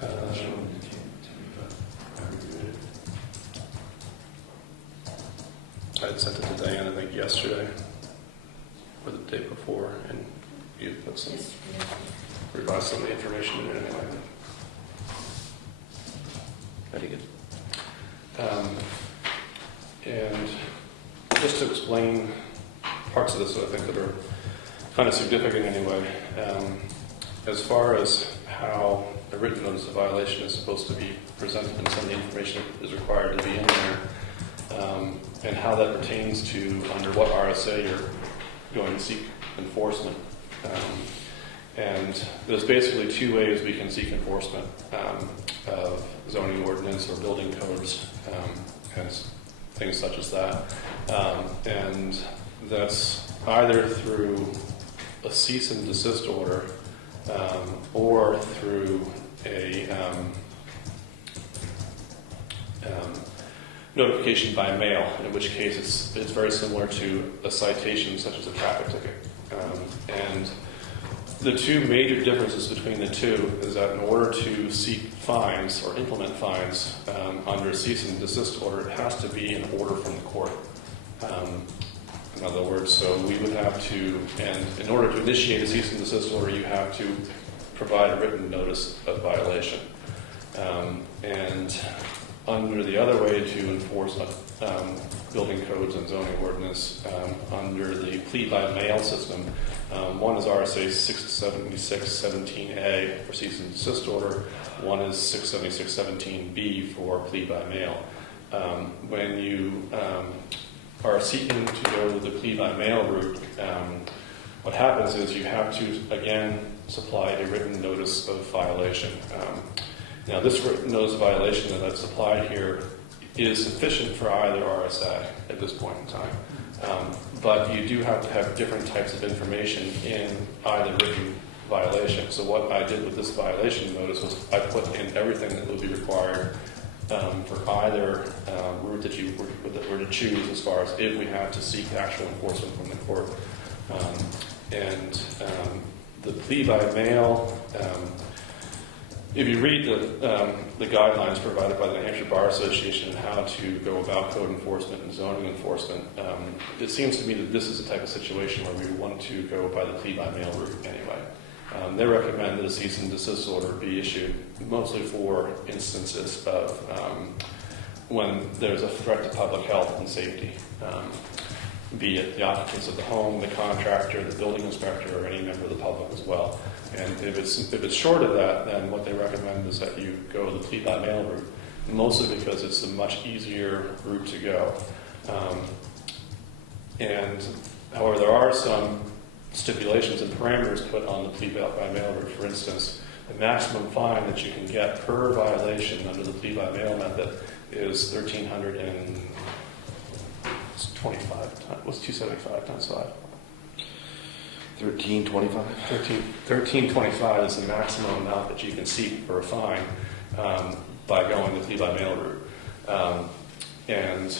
I? I'm not sure when it came to me, but I reviewed it. I had sent it to Diane, I think, yesterday or the day before, and you put some, revised some of the information in it anyway. Very good. And just to explain parts of this that I think that are kind of significant anyway, as far as how a written notice of violation is supposed to be presented and some of the information that is required to be in there, and how that pertains to under what RSA you're going to seek enforcement. And there's basically two ways we can seek enforcement of zoning ordinance or building codes and things such as that. And that's either through a cease and desist order or through a notification by mail, in which case it's very similar to a citation such as a traffic ticket. And the two major differences between the two is that in order to seek fines or implement fines under a cease and desist order, it has to be an order from the court. In other words, so we would have to, and in order to initiate a cease and desist order, you have to provide a written notice of violation. And under the other way to enforce building codes and zoning ordinance, under the plea by mail system, one is RSA 676-17A for cease and desist order, one is 676-17B for plea by mail. When you are seeking to go the plea by mail route, what happens is you have to, again, supply a written notice of violation. Now, this written notice of violation that's applied here is sufficient for either RSA at this point in time. But you do have to have different types of information in either written violation. So what I did with this violation notice was I put in everything that would be required for either route that you were to choose as far as if we have to seek actual enforcement from the court. And the plea by mail, if you read the guidelines provided by the New Hampshire Bar Association on how to go about code enforcement and zoning enforcement, it seems to me that this is the type of situation where we want to go by the plea by mail route anyway. They recommend that a cease and desist order be issued mostly for instances of when there's a threat to public health and safety, be it the occupants of the home, the contractor, the building inspector, or any member of the public as well. And if it's short of that, then what they recommend is that you go the plea by mail route, mostly because it's a much easier route to go. And however, there are some stipulations and parameters put on the plea by mail route. For instance, the maximum fine that you can get per violation under the plea by mail method is $1,325. What's 275 times 5? 1325? 1325 is the maximum amount that you can seek for a fine by going the fee by mail route. And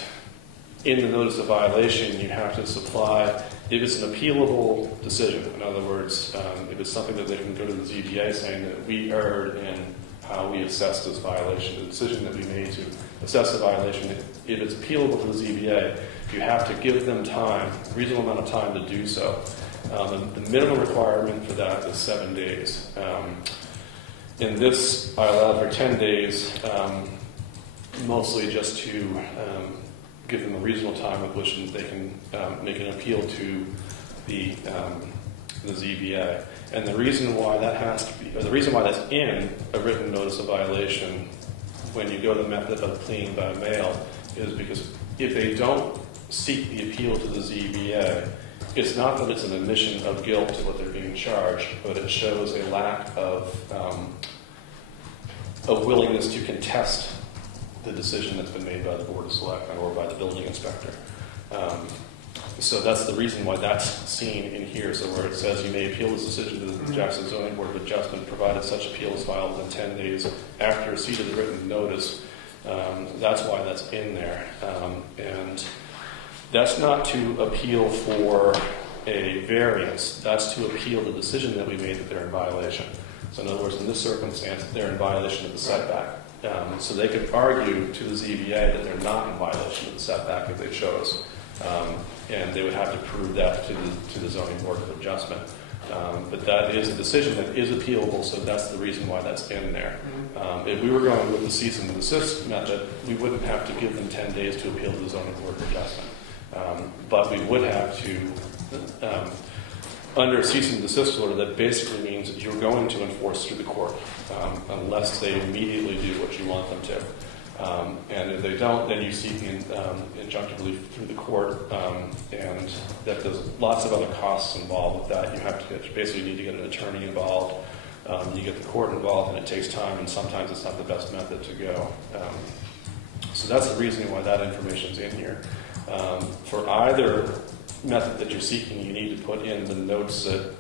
in the notice of violation, you have to supply, if it's an appealable decision, in other words, if it's something that they can go to the ZBA saying that we erred in how we assessed this violation, the decision that we made to assess the violation, if it's appealable to the ZBA, you have to give them time, a reasonable amount of time to do so. The minimum requirement for that is 7 days. In this, I allowed for 10 days, mostly just to give them a reasonable time with which they can make an appeal to the ZBA. And the reason why that has to be, or the reason why that's in a written notice of violation when you go the method of pleading by mail is because if they don't seek the appeal to the ZBA, it's not that it's an admission of guilt to what they're being charged, but it shows a lack of willingness to contest the decision that's been made by the Board of Selectmen or by the building inspector. So that's the reason why that's seen in here. So where it says you may appeal this decision to the Jackson Zoning Board of Adjustment, provided such appeal is filed within 10 days after receipt of the written notice. That's why that's in there. And that's not to appeal for a variance. That's to appeal the decision that we made that they're in violation. So in other words, in this circumstance, they're in violation of the setback. So they could argue to the ZBA that they're not in violation of the setback if they chose. And they would have to prove that to the Zoning Board of Adjustment. But that is a decision that is appealable, so that's the reason why that's in there. If we were going with the cease and desist method, we wouldn't have to give them 10 days to appeal to the Zoning Board of Adjustment. But we would have to, under a cease and desist order, that basically means that you're going to enforce through the court, unless they immediately do what you want them to. And if they don't, then you seek injunctive relief through the court, and that there's lots of other costs involved with that. You have to basically need to get an attorney involved. You get the court involved, and it takes time, and sometimes it's not the best method to go. So that's the reason why that information is in here. For either method that you're seeking, you need to put in the notes that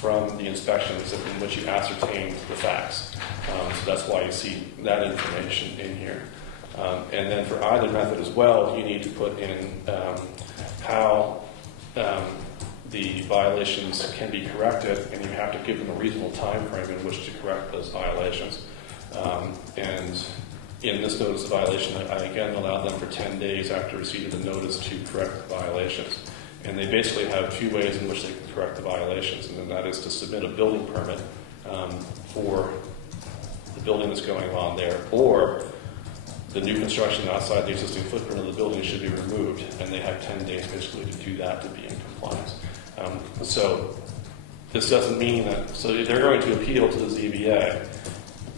from the inspections in which you ascertained the facts. So that's why you see that information in here. And then for either method as well, you need to put in how the violations can be corrected, and you have to give them a reasonable time frame in which to correct those violations. And in this notice of violation, I again allowed them for 10 days after receipt of the notice to correct the violations. And they basically have two ways in which they can correct the violations, and that is to submit a building permit for the building that's going on there, or the new construction outside the existing footprint of the building should be removed, and they have 10 days basically to do that to be in compliance. So this doesn't mean that, so if they're going to appeal to the ZBA,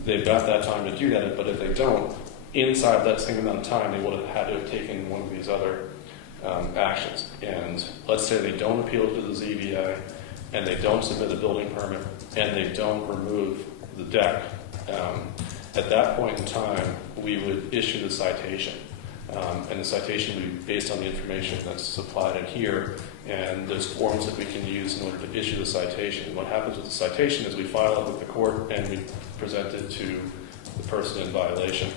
they've got that time to do that, but if they don't, inside that same amount of time, they would have had to have taken one of these other actions. And let's say they don't appeal to the ZBA, and they don't submit a building permit, and they don't remove the deck. At that point in time, we would issue the citation. And the citation would be based on the information that's supplied in here, and there's forms that we can use in order to issue the citation. What happens with the citation is we file it with the court, and we present it to the person in violation.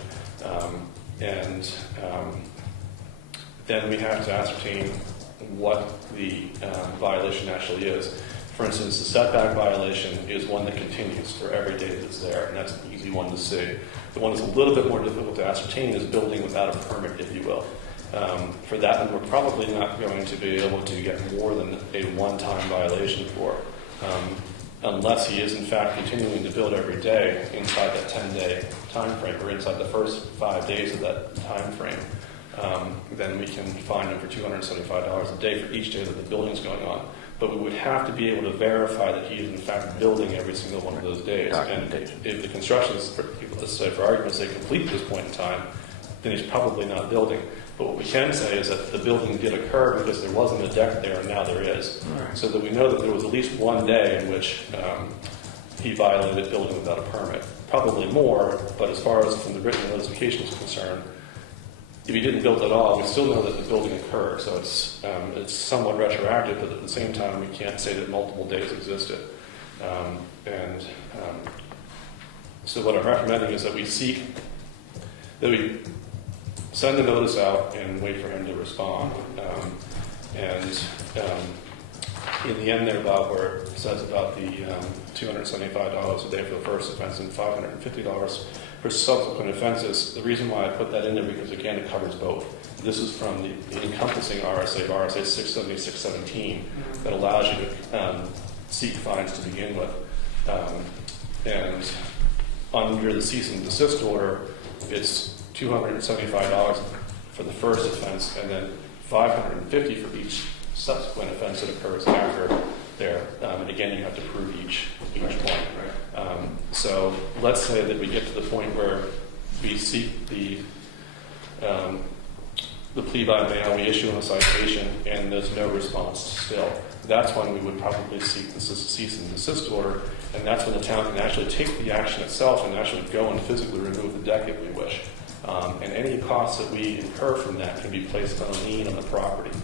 Then we have to ascertain what the violation actually is. For instance, the setback violation is one that continues for every day that it's there, and that's an easy one to see. The one that's a little bit more difficult to ascertain is building without a permit, if you will. For that one, we're probably not going to be able to get more than a one-time violation for, unless he is in fact continuing to build every day inside that 10-day time frame, or inside the first 5 days of that time frame. Then we can fine him for $275 a day for each day that the building's going on. But we would have to be able to verify that he is in fact building every single one of those days. And if the construction is, let's say for argument's sake, complete at this point in time, then he's probably not building. But what we can say is that the building did occur because there wasn't a deck there, and now there is. So that we know that there was at least one day in which he violated building without a permit. Probably more, but as far as from the written notification is concerned, if you didn't build at all, we still know that the building occurred, so it's somewhat retroactive, but at the same time, we can't say that multiple days existed. So what I'm recommending is that we send the notice out and wait for him to respond. In the end there, Bob, where it says about the $275 a day for the first offense and $550 for subsequent offenses, the reason why I put that in there because, again, it covers both. This is from the encompassing RSA 670-617, that allows you to seek fines to begin with. And under the cease and desist order, it's $275 for the first offense and then $550 for each subsequent offense that occurs after there. And again, you have to prove each point. So let's say that we get to the point where we seek the plea by mail, we issue a citation, and there's no response still. That's when we would probably seek the cease and desist order, and that's when the town can actually take the action itself and actually go and physically remove the deck if we wish. And any costs that we incur from that can be placed on a lien on the property.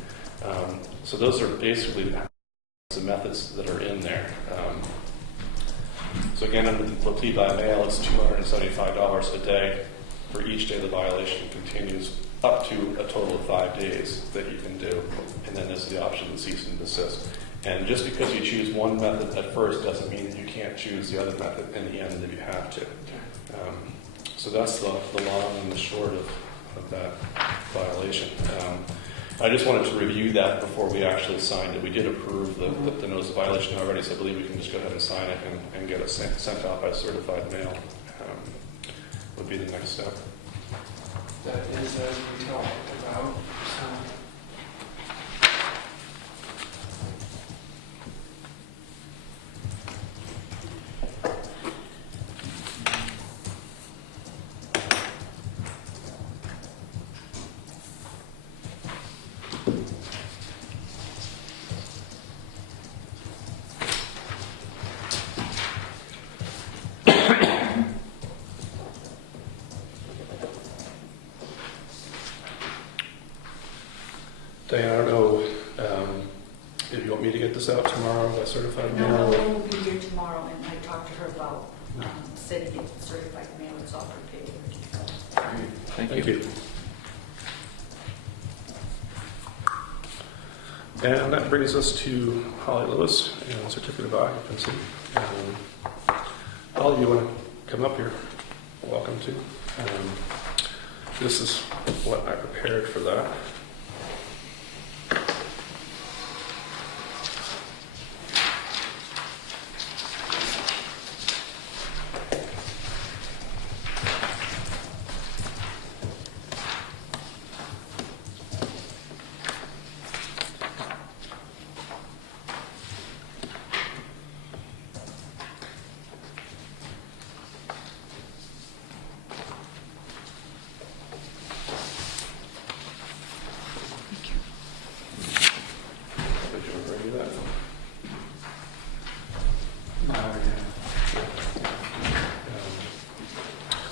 So those are basically the methods that are in there. So again, under the plea by mail, it's $275 a day for each day the violation continues, up to a total of 5 days that you can do. And then there's the option to cease and desist. And just because you choose one method at first doesn't mean that you can't choose the other method in the end if you have to. So that's the long and the short of that violation. I just wanted to review that before we actually signed it. We did approve the notice of violation already, so I believe we can just go ahead and sign it and get it sent out by certified mail. Would be the next step. That is as we talked about. Diane, I don't know if you want me to get this out tomorrow by certified mail. No, Ellen will be here tomorrow, and I talked to her about sending it certified mail. It's all prepared. Thank you. And that brings us to Holly Lewis and certificate of occupancy. Holly, you want to come up here? Welcome to. This is what I prepared for that.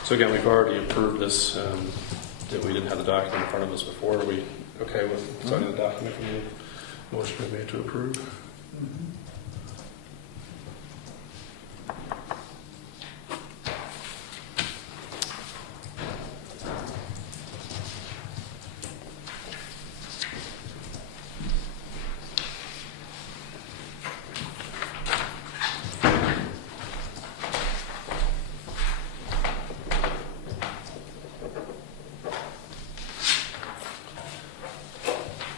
So again, we've already approved this, that we didn't have the document in front of us before. Are we okay with signing the document from the motion we made to approve?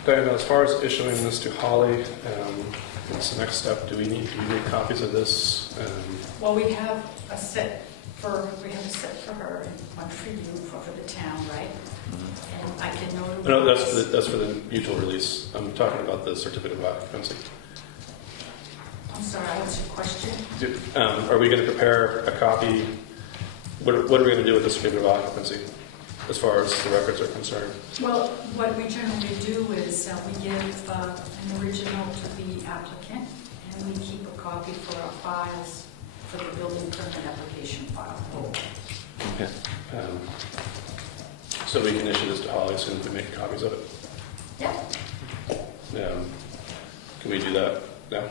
Diana, as far as issuing this to Holly, what's the next step? Do we make copies of this? Well, we have a set for her and one for you, for the town, right? And I can notify. No, that's for the mutual release. I'm talking about the certificate of occupancy. I'm sorry, what's your question? Are we going to prepare a copy? What are we going to do with the certificate of occupancy as far as the records are concerned? Well, what we generally do is we give an original to the applicant, and we keep a copy for our files for the building permit application file. Okay. So we can issue this to Holly as soon as we make copies of it. Yeah. Can we do that now?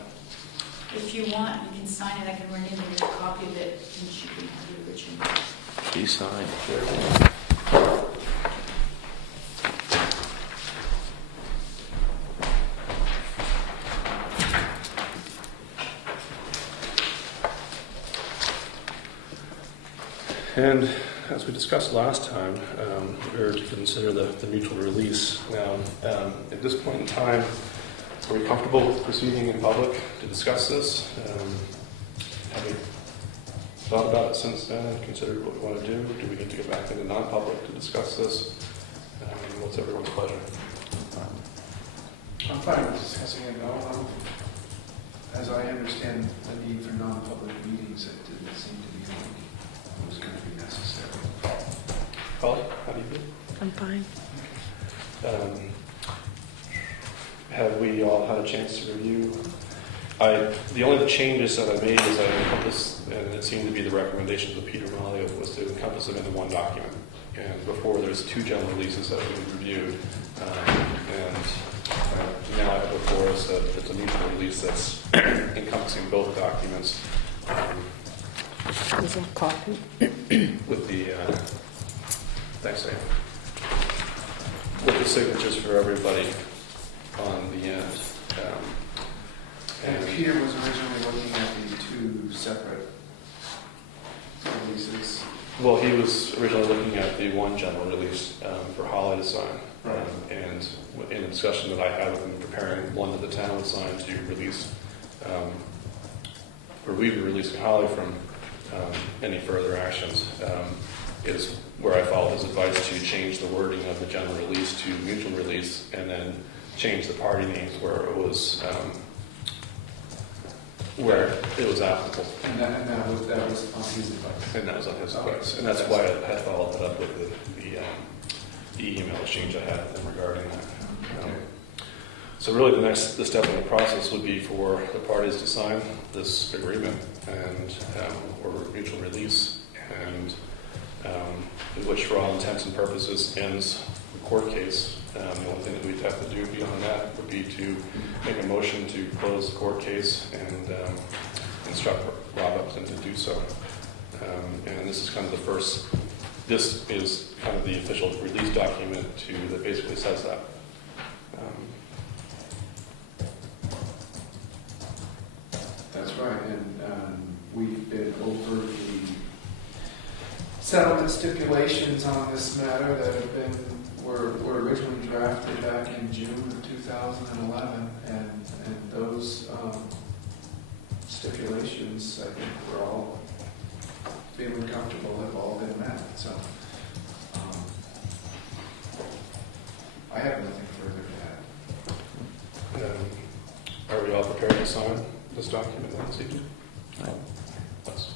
If you want, you can sign it, I can run in and get a copy of it, and she can have the original. She signed. And as we discussed last time, we were to consider the mutual release. Now, at this point in time, are we comfortable with proceeding in public to discuss this? Have we thought about it since then and considered what we want to do? Do we need to go back into non-public to discuss this? What's everyone's pleasure? I'm fine with discussing it now. As I understand the need for non-public meetings, it didn't seem to be like it was going to be necessary. Holly, how do you feel? I'm fine. Have we all had a chance to review? The only changes that I made is I encompassed, and it seemed to be the recommendation of Peter Malio, was to encompass them into one document. And before, there's two general releases that we reviewed, and now I have before us that it's a mutual release that's encompassing both documents. Is that copy? With the thanks, Sam. With the signatures for everybody on the end. And Peter was originally looking at the two separate releases. Well, he was originally looking at the one general release for Holly to sign. Right. And in a discussion that I had with him, preparing one that the town would sign to release, or we would release Holly from any further actions, is where I followed his advice to change the wording of the general release to mutual release, and then change the party names where it was applicable. And that was on his advice. And that was on his Okay. advice. And that's why I had followed it up with the email exchange I had with him regarding that. Okay. So really the step in the process would be for the parties to sign this agreement and or mutual release, and which for all intents and purposes ends the court case. The only thing that we'd have to do beyond that would be to make a motion to close the court case and instruct Rob Upton to do so. And this is kind of this is kind of the official release document that basically says that. That's right, and we've been over the settlement stipulations on this matter that were originally drafted back in June of 2011, and those stipulations, I think, we're all feeling comfortable have all been met. So I have nothing further to add. Are we all prepared to sign this document this evening? No. Yes.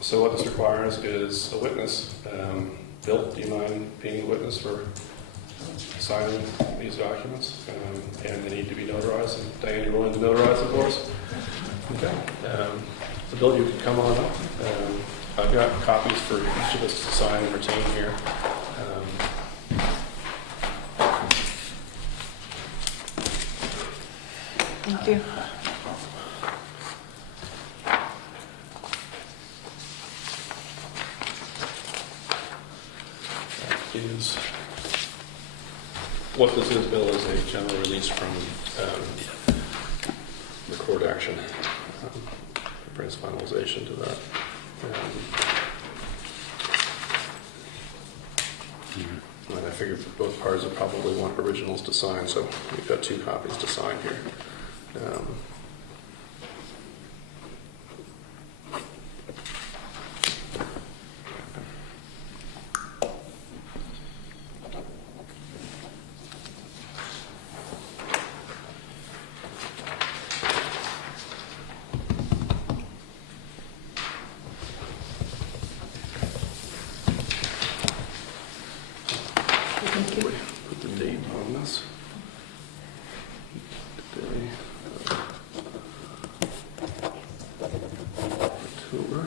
So what this requires is a witness. Bill, do you mind being a witness for signing these documents? And they need to be notarized. And Diane, you're willing to notarize them for us? Okay. So Bill, you can come on up. I've got copies for each of us to sign and retain here. Thank you. Is what this is, Bill, is a general release from the court action. It brings finalization to that. And I figured both parties would probably want originals to sign, so we've got two copies to sign here. Put the date on this. Today, October.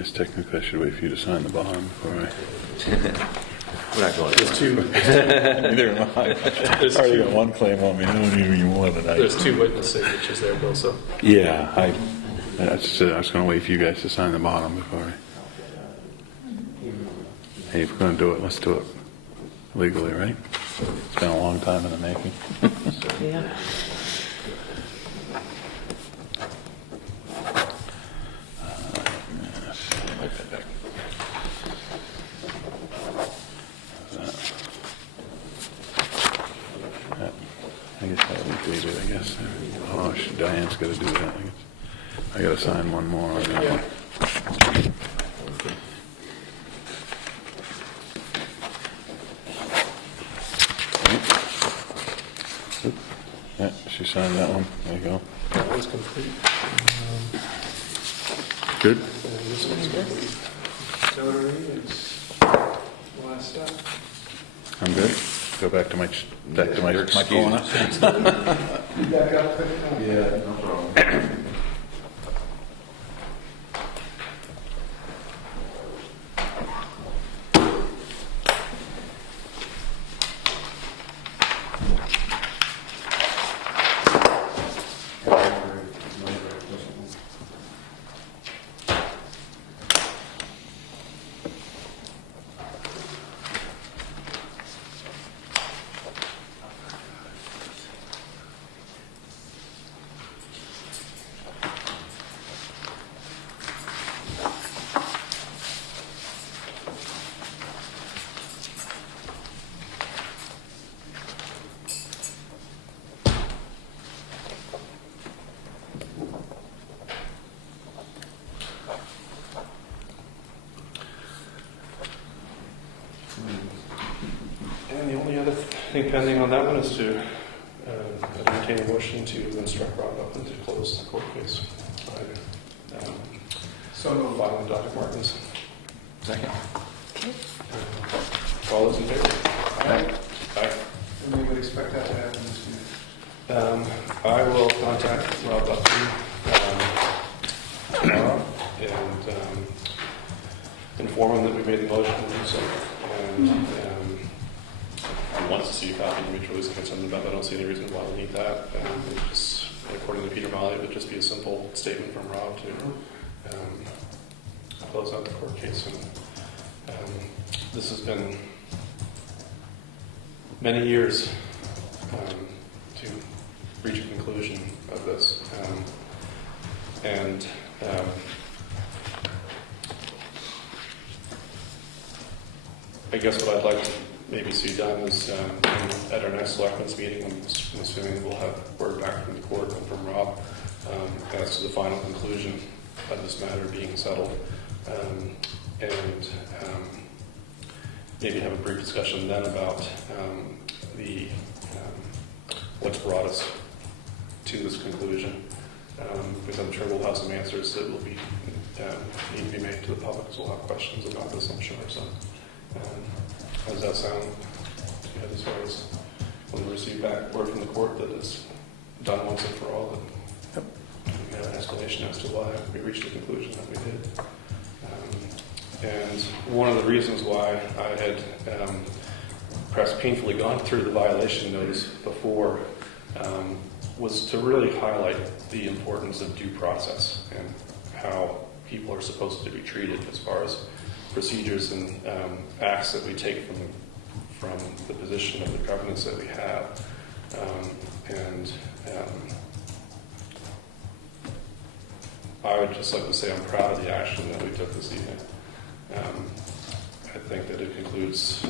guess technically I should wait for you to sign the bond before I... We're not going There's two, Neither am I. There's I already two. got one claim on me, I don't need any more than I... there's two witness signatures there, Bill, so. Yeah, I was going to wait for you guys to sign the bottom before I... Hey, if we're going to do it, let's do it legally, right? It's been a long time in the making. Yeah. I guess that'll be dated, I guess. Oh, Diane's got to do that. I got to sign one more on that one. Yeah, she signed that one. There you go. That one's complete. Good? And this one's complete. Notary is last step. I'm good. Go back to my corner. Yeah, no problem. And the only other thing pending on that one is to entertain a motion to instruct Rob Upton to close the court case by filing Dr. Martins. Second. All those in favor? Aye. Aye. And we would expect that to happen this week. I will contact Rob Upton tomorrow and inform him that we made the motion and do so. And he wants to see a copy of mutual lease consent about that. I don't see any reason why we need that. Just according to Peter Molly, it would just be a simple statement from Rob to close out the court case. And this has been many years to reach a conclusion of this. I guess what I'd like to maybe see done is at our next selectmen's meeting, I'm assuming we'll have word back from the court and from Rob as to the final conclusion of this matter being settled. Maybe have a brief discussion then about what's brought us to this conclusion, because I'm sure we'll have some answers that will be need to be made to the public, so we'll have questions about this, I'm sure. So, how does that sound? Yeah, as far as when we receive back word from the court that it's done once and for all, that we have an explanation as to why we reached the conclusion that we did. And one of the reasons why I had perhaps painfully gone through the violation notice before was to really highlight the importance of due process and how people are supposed to be treated as far as procedures and acts that we take from the position of the governance that we have. I would just like to say I'm proud of the action that we took this evening. I think that it concludes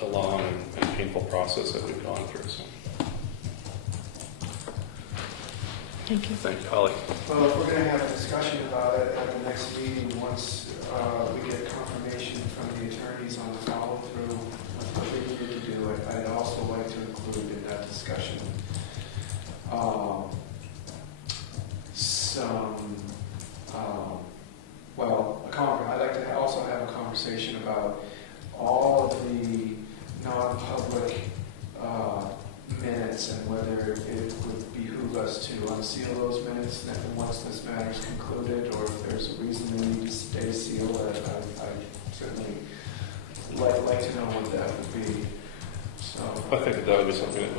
a long and painful process that we've gone through. So. Thank you. Thank you, Holly. Well, if we're going to have a discussion about it at the next meeting, once we get confirmation from the attorneys on the follow-through of what they needed to do, I'd also like to include in that discussion I'd like to also have a conversation about all of the non-public minutes and whether it would behoove us us to unseal those minutes then once this matter is concluded, or if there's a reason they need to stay sealed, I certainly like to know what that would be. So I think that would be something that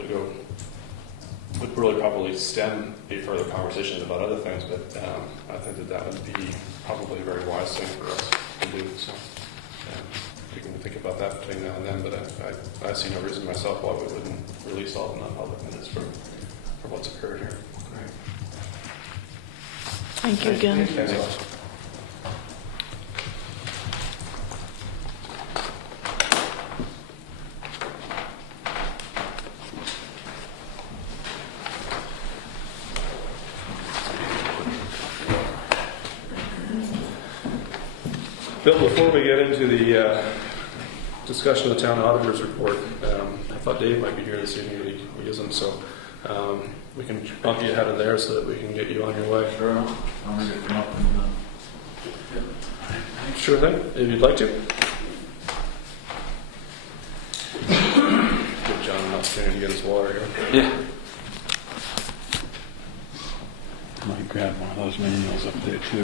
would really probably stem a further conversation about other things, but I think that would be probably a very wise thing for us to do. So we can think about that between now and then, but I see no reason myself why we wouldn't release all the non-public minutes for what's occurred here. great. Thank you again. Thank you. Bill, before we get into the discussion of the town auditor's report, I thought Dave might be here this evening, but he isn't, so we can bump you ahead of there so that we can get you on your way. Sure. I'm ready to come up and, Sure thing, if you'd like to. Give John an opportunity to get his water here. Yeah. Might grab one of those manuals up there too.